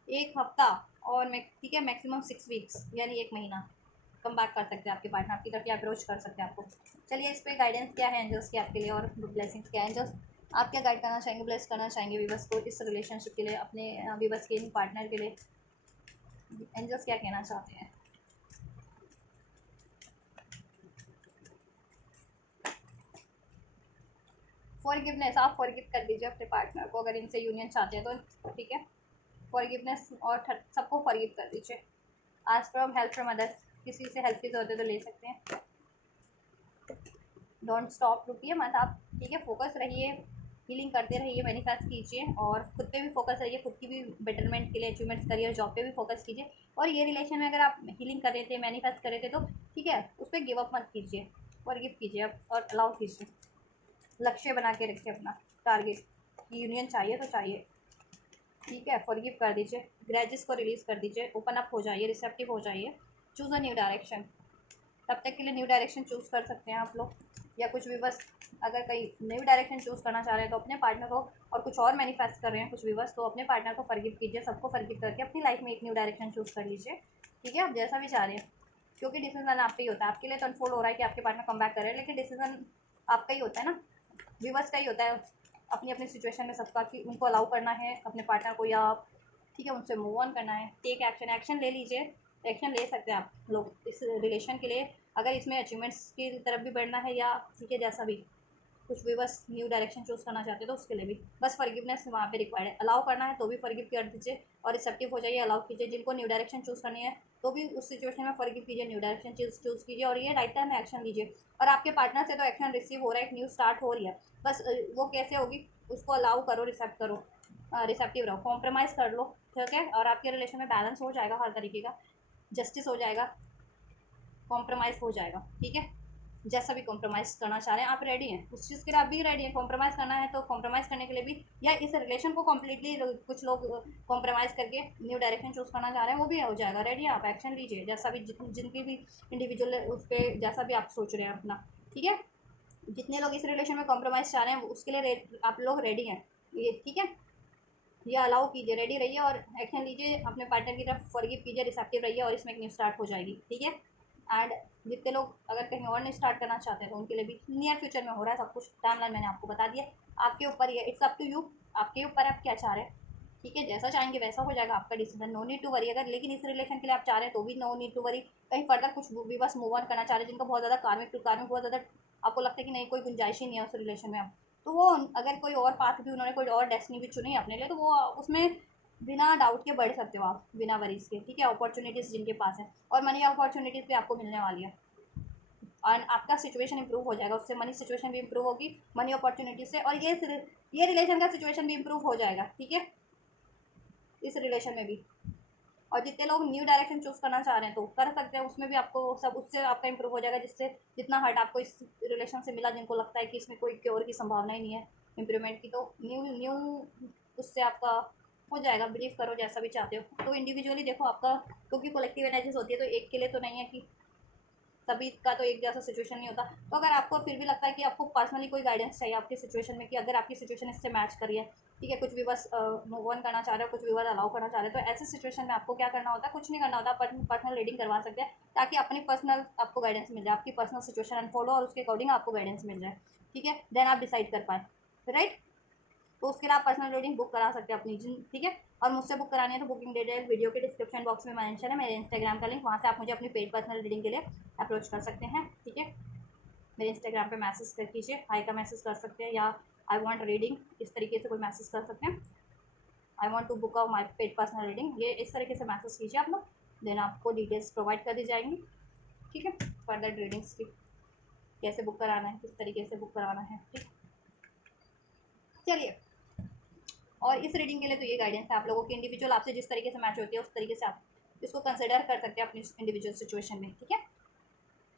1 हफ्ता, और ठीक है, मैक्सिमम 6 वीक्स यानी 1 महीना कम बैक कर सकते हैं आपके पार्टनर, आपकी तरफ अप्रोच कर सकते हैं आपको। चलिए, इस पर गाइडेंस क्या है एंजल्स की आपके लिए, और ब्लेसिंग्स क्या है एंजल्स, आप क्या गाइड करना चाहेंगे, ब्लेस करना चाहेंगे वीवर्स को इस रिलेशनशिप के लिए, अपने वीवर्स के पार्टनर के लिए, एंजल्स क्या कहना चाहते हैं। फॉरगिवनेस, आप फॉरगिव कर दीजिए अपने पार्टनर को अगर इनसे यूनियन चाहते हैं तो, ठीक है, फॉरगिवनेस, और सबको फॉरगिव कर दीजिए। Ask from help from others, किसी से हेल्प की जरूरत है तो ले सकते हैं। डोंट स्टॉप, रुकिए मत आप, ठीक है, फोकस रहिए, हीलिंग करते रहिए, मैनिफेस्ट कीजिए, और खुद पे भी फोकस रहिए, खुद की भी बेटरमेंट के लिए, अचीवमेंट्स, करियर, जॉब पे भी फोकस कीजिए, और ये रिलेशन में अगर आप हीलिंग कर रहे थे, मैनिफेस्ट कर रहे थे तो, ठीक है, उस पर गिव अप मत कीजिए, फॉरगिव कीजिए अब, और अलाउ कीजिए, लक्ष्य बना के रखिए अपना टारगेट, यूनियन चाहिए तो चाहिए, ठीक है, फॉरगिव कर दीजिए, ग्रजेस को रिलीज़ कर दीजिए, ओपन अप हो जाइए, रिसेप्टिव हो जाइए, चूज़ अ न्यू डायरेक्शन, तब तक के लिए न्यू डायरेक्शन चूज़ कर सकते हैं आप लोग, या कुछ व्यूवर्स अगर कहीं न्यू डायरेक्शन चूज़ करना चाह रहे हैं तो अपने पार्टनर को, और कुछ और मैनिफेस्ट कर रहे हैं कुछ व्यूवर्स, तो अपने पार्टनर को फॉरगिव कीजिए, सबको फॉरगिव करके अपनी लाइफ में एक न्यू डायरेक्शन चूज़ कर लीजिए, ठीक है, आप जैसा भी चाह रहे हैं, क्योंकि डिसीजन आप पे ही होता है, आपके लिए तो अनफोल्ड हो रहा है कि आपके पार्टनर कम बैक कर रहे हैं, लेकिन डिसीजन आपका ही होता है ना, व्यूवर्स का ही होता है, अपनी अपनी सिचुएशन में सबका, कि उनको अलाउ करना है अपने पार्टनर को, या ठीक है, उनसे मूव ऑन करना है, टेक एक्शन, एक्शन ले लीजिए, एक्शन ले सकते हैं आप लोग इस रिलेशन के लिए। अगर इसमें अचीवमेंट्स की तरफ भी बढ़ना है या ठीक है जैसा भी कुछ भी बस न्यू डायरेक्शन चूज़ करना चाहते हो तो उसके लिए भी बस फॉरगिवनेस वहाँ पे रिक्वायर्ड है। अलाउ करना है तो भी फॉरगिव कर दीजिए और रिसेप्टिव हो जाइए, अलाउ कीजिए। जिनको न्यू डायरेक्शन चूज़ करनी है तो भी उस सिचुएशन में फॉरगिव कीजिए, न्यू डायरेक्शन चूज़ कीजिए और ये राइट टाइम में एक्शन लीजिए। और आपके पार्टनर से तो एक्शन रिसीव हो रहा है, एक न्यू स्टार्ट हो रही है, बस वो कैसे होगी उसको अलाउ करो, रिसेप्ट करो, रिसेप्टिव रहो, कॉम्प्रोमाइज़ कर लो, ठीक है। और आपके रिलेशन में बैलेंस हो जाएगा, हर तरीके का जस्टिस हो जाएगा, कॉम्प्रोमाइज़ हो जाएगा, ठीक है। जैसा भी कॉम्प्रोमाइज़ करना चाह रहे हैं आप रेडी हैं, उस चीज़ के लिए आप भी रेडी हैं। कॉम्प्रोमाइज़ करना है तो कॉम्प्रोमाइज़ करने के लिए भी, या इस रिलेशन को कम्प्लीटली कुछ लोग कॉम्प्रोमाइज़ करके न्यू डायरेक्शन चूज़ करना चाह रहे हैं, वो भी हो जाएगा। रेडी है आप, एक्शन लीजिए, जैसा भी जिनकी भी इंडिविजुअल उस पर जैसा भी आप सोच रहे हैं अपना, ठीक है। जितने लोग इस रिलेशन में कॉम्प्रोमाइज़ चाह रहे हैं उसके लिए आप लोग रेडी हैं, ये ठीक है। ये अलाउ कीजिए, रेडी रहिए और एक्शन लीजिए, अपने पार्टनर की तरफ फॉरगिव कीजिए, रिसेप्टिव रहिए और इसमें एक न्यू स्टार्ट हो जाएगी, ठीक है। एंड जितने लोग अगर कहीं और नहीं स्टार्ट करना चाहते हैं तो उनके लिए भी नियर फ्यूचर में हो रहा है सब कुछ। टाइमलाइन मैंने आपको बता दिया, आपके ऊपर ही है, इट्स अप टू यू, आपके ऊपर आप क्या चाह रहे हैं, ठीक है। जैसा चाहेंगे वैसा हो जाएगा, आपका decision, no need to worry. अगर लेकिन इस रिलेशन के लिए आप चाह रहे हैं तो भी नो नीड टू वरी। कहीं फर्दर कुछ भी बस मूव ऑन करना चाह रहे हैं, जिनको बहुत ज़्यादा कार्मिक बहुत ज़्यादा आपको लगता है कि नहीं कोई गुंजाइश ही नहीं है उस रिलेशन में, आप तो वो अगर कोई और पाथ भी उन्होंने कोई और डेस्टिनी भी चुनी है अपने लिए तो वो उसमें बिना डाउट के बढ़ सकते हो आप, बिना वरीज के, ठीक है। अपॉर्चुनिटीज़ जिनके पास है और मनी अपॉर्चुनिटीज़ भी आपको मिलने वाली है और आपका सिचुएशन इंप्रूव हो जाएगा, उससे मनी सिचुएशन भी इंप्रूव होगी मनी अपॉर्चुनिटीज से, और ये रिलेशन का सिचुएशन भी इंप्रूव हो जाएगा, ठीक है, इस रिलेशन में भी। और जितने लोग न्यू डायरेक्शन चूज़ करना चाह रहे हैं तो कर सकते हैं, उसमें भी आपको सब उससे आपका इंप्रूव हो जाएगा, जिससे जितना हर्ट आपको इस रिलेशन से मिला, जिनको लगता है कि इसमें कोई क्योर की संभावना ही नहीं है इंप्रूवमेंट की, तो न्यू न्यू उससे आपका हो जाएगा। बिलीव करो जैसा भी चाहते हो, तो इंडिविजुअली देखो आपका, क्योंकि कलेक्टिव एनर्जीज होती है तो एक के लिए तो नहीं है कि सभी का तो एक जैसा सिचुएशन नहीं होता। तो अगर आपको फिर भी लगता है कि आपको पर्सनली कोई गाइडेंस चाहिए आपकी सिचुएशन में, कि अगर आपकी सिचुएशन इससे मैच करी है, ठीक है, कुछ भी बस मूव ऑन करना चाह रहे हो, कुछ भी बस अलाउ करना चाह रहे हो, तो ऐसे सिचुएशन में आपको क्या करना होता है, कुछ नहीं करना होता, पर्सनल रीडिंग करवा सकते हैं ताकि अपनी पर्सनल आपको गाइडेंस मिल जाए, आपकी पर्सनल सिचुएशन अनफॉलो और उसके अकॉर्डिंग आपको गाइडेंस मिल जाए, ठीक है। देन आप डिसाइड कर पाए, राइट। तो उसके लिए आप पर्सनल रीडिंग बुक करा सकते हैं अपनी, ठीक है। और मुझसे बुक करानी है तो बुकिंग डिटेल वीडियो के डिस्क्रिप्शन बॉक्स में मेंशन है, मेरे इंस्टाग्राम का लिंक, वहाँ से आप मुझे अपनी पेड पर्सनल रीडिंग के लिए अप्रोच कर सकते हैं, ठीक है। मेरे इंस्टाग्राम पे मैसेज कर कीजिए, हाई का मैसेज कर सकते हैं, या आई वांट रीडिंग इस तरीके से कोई मैसेज कर सकते हैं, I want to book a my paid personal reading, ये इस तरीके से मैसेज कीजिए आप लोग, देन आपको डिटेल्स प्रोवाइड कर दी जाएंगी, ठीक है। फर्दर रीडिंग्स की कैसे बुक कराना है, किस तरीके से बुक कराना है, ठीक। चलिए, और इस रीडिंग के लिए तो ये गाइडेंस है आप लोगों की, इंडिविजुअल आपसे जिस तरीके से मैच होती है उस तरीके से आप इसको कंसिडर कर सकते हैं अपनी इंडिविजुअल सिचुएशन में, ठीक है।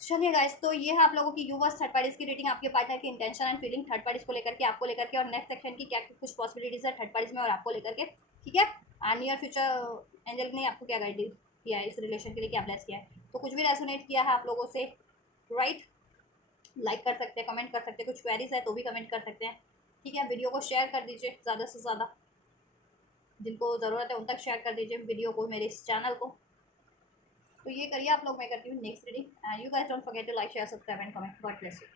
चलिए गाइस, तो ये है आप लोगों की यूवर्स थर्ड पार्टीज की रीडिंग, आपके पार्टनर की intention and feeling third parties को लेकर के, आपको लेकर के, और नेक्स्ट सेक्शन की क्या कुछ पॉसिबिलिटीज है थर्ड पार्टीज में और आपको लेकर के, ठीक है। एंड नियर फ्यूचर एंजल ने आपको क्या गाइड किया है इस रिलेशन के लिए, क्या ब्लेस किया है, तो कुछ भी रेसोनेट किया है आप लोगों से, राइट, लाइक कर सकते हैं, कमेंट कर सकते हैं, कुछ क्वेरीज है तो भी कमेंट कर सकते हैं, ठीक है। वीडियो को शेयर कर दीजिए ज़्यादा से ज़्यादा, जिनको ज़रूरत है उन तक शेयर कर दीजिए वीडियो को, मेरे इस चैनल को। तो ये करिए आप लोग, मैं करती हूँ next reading. And you guys don't forget to like share subscribe and comment. God bless you.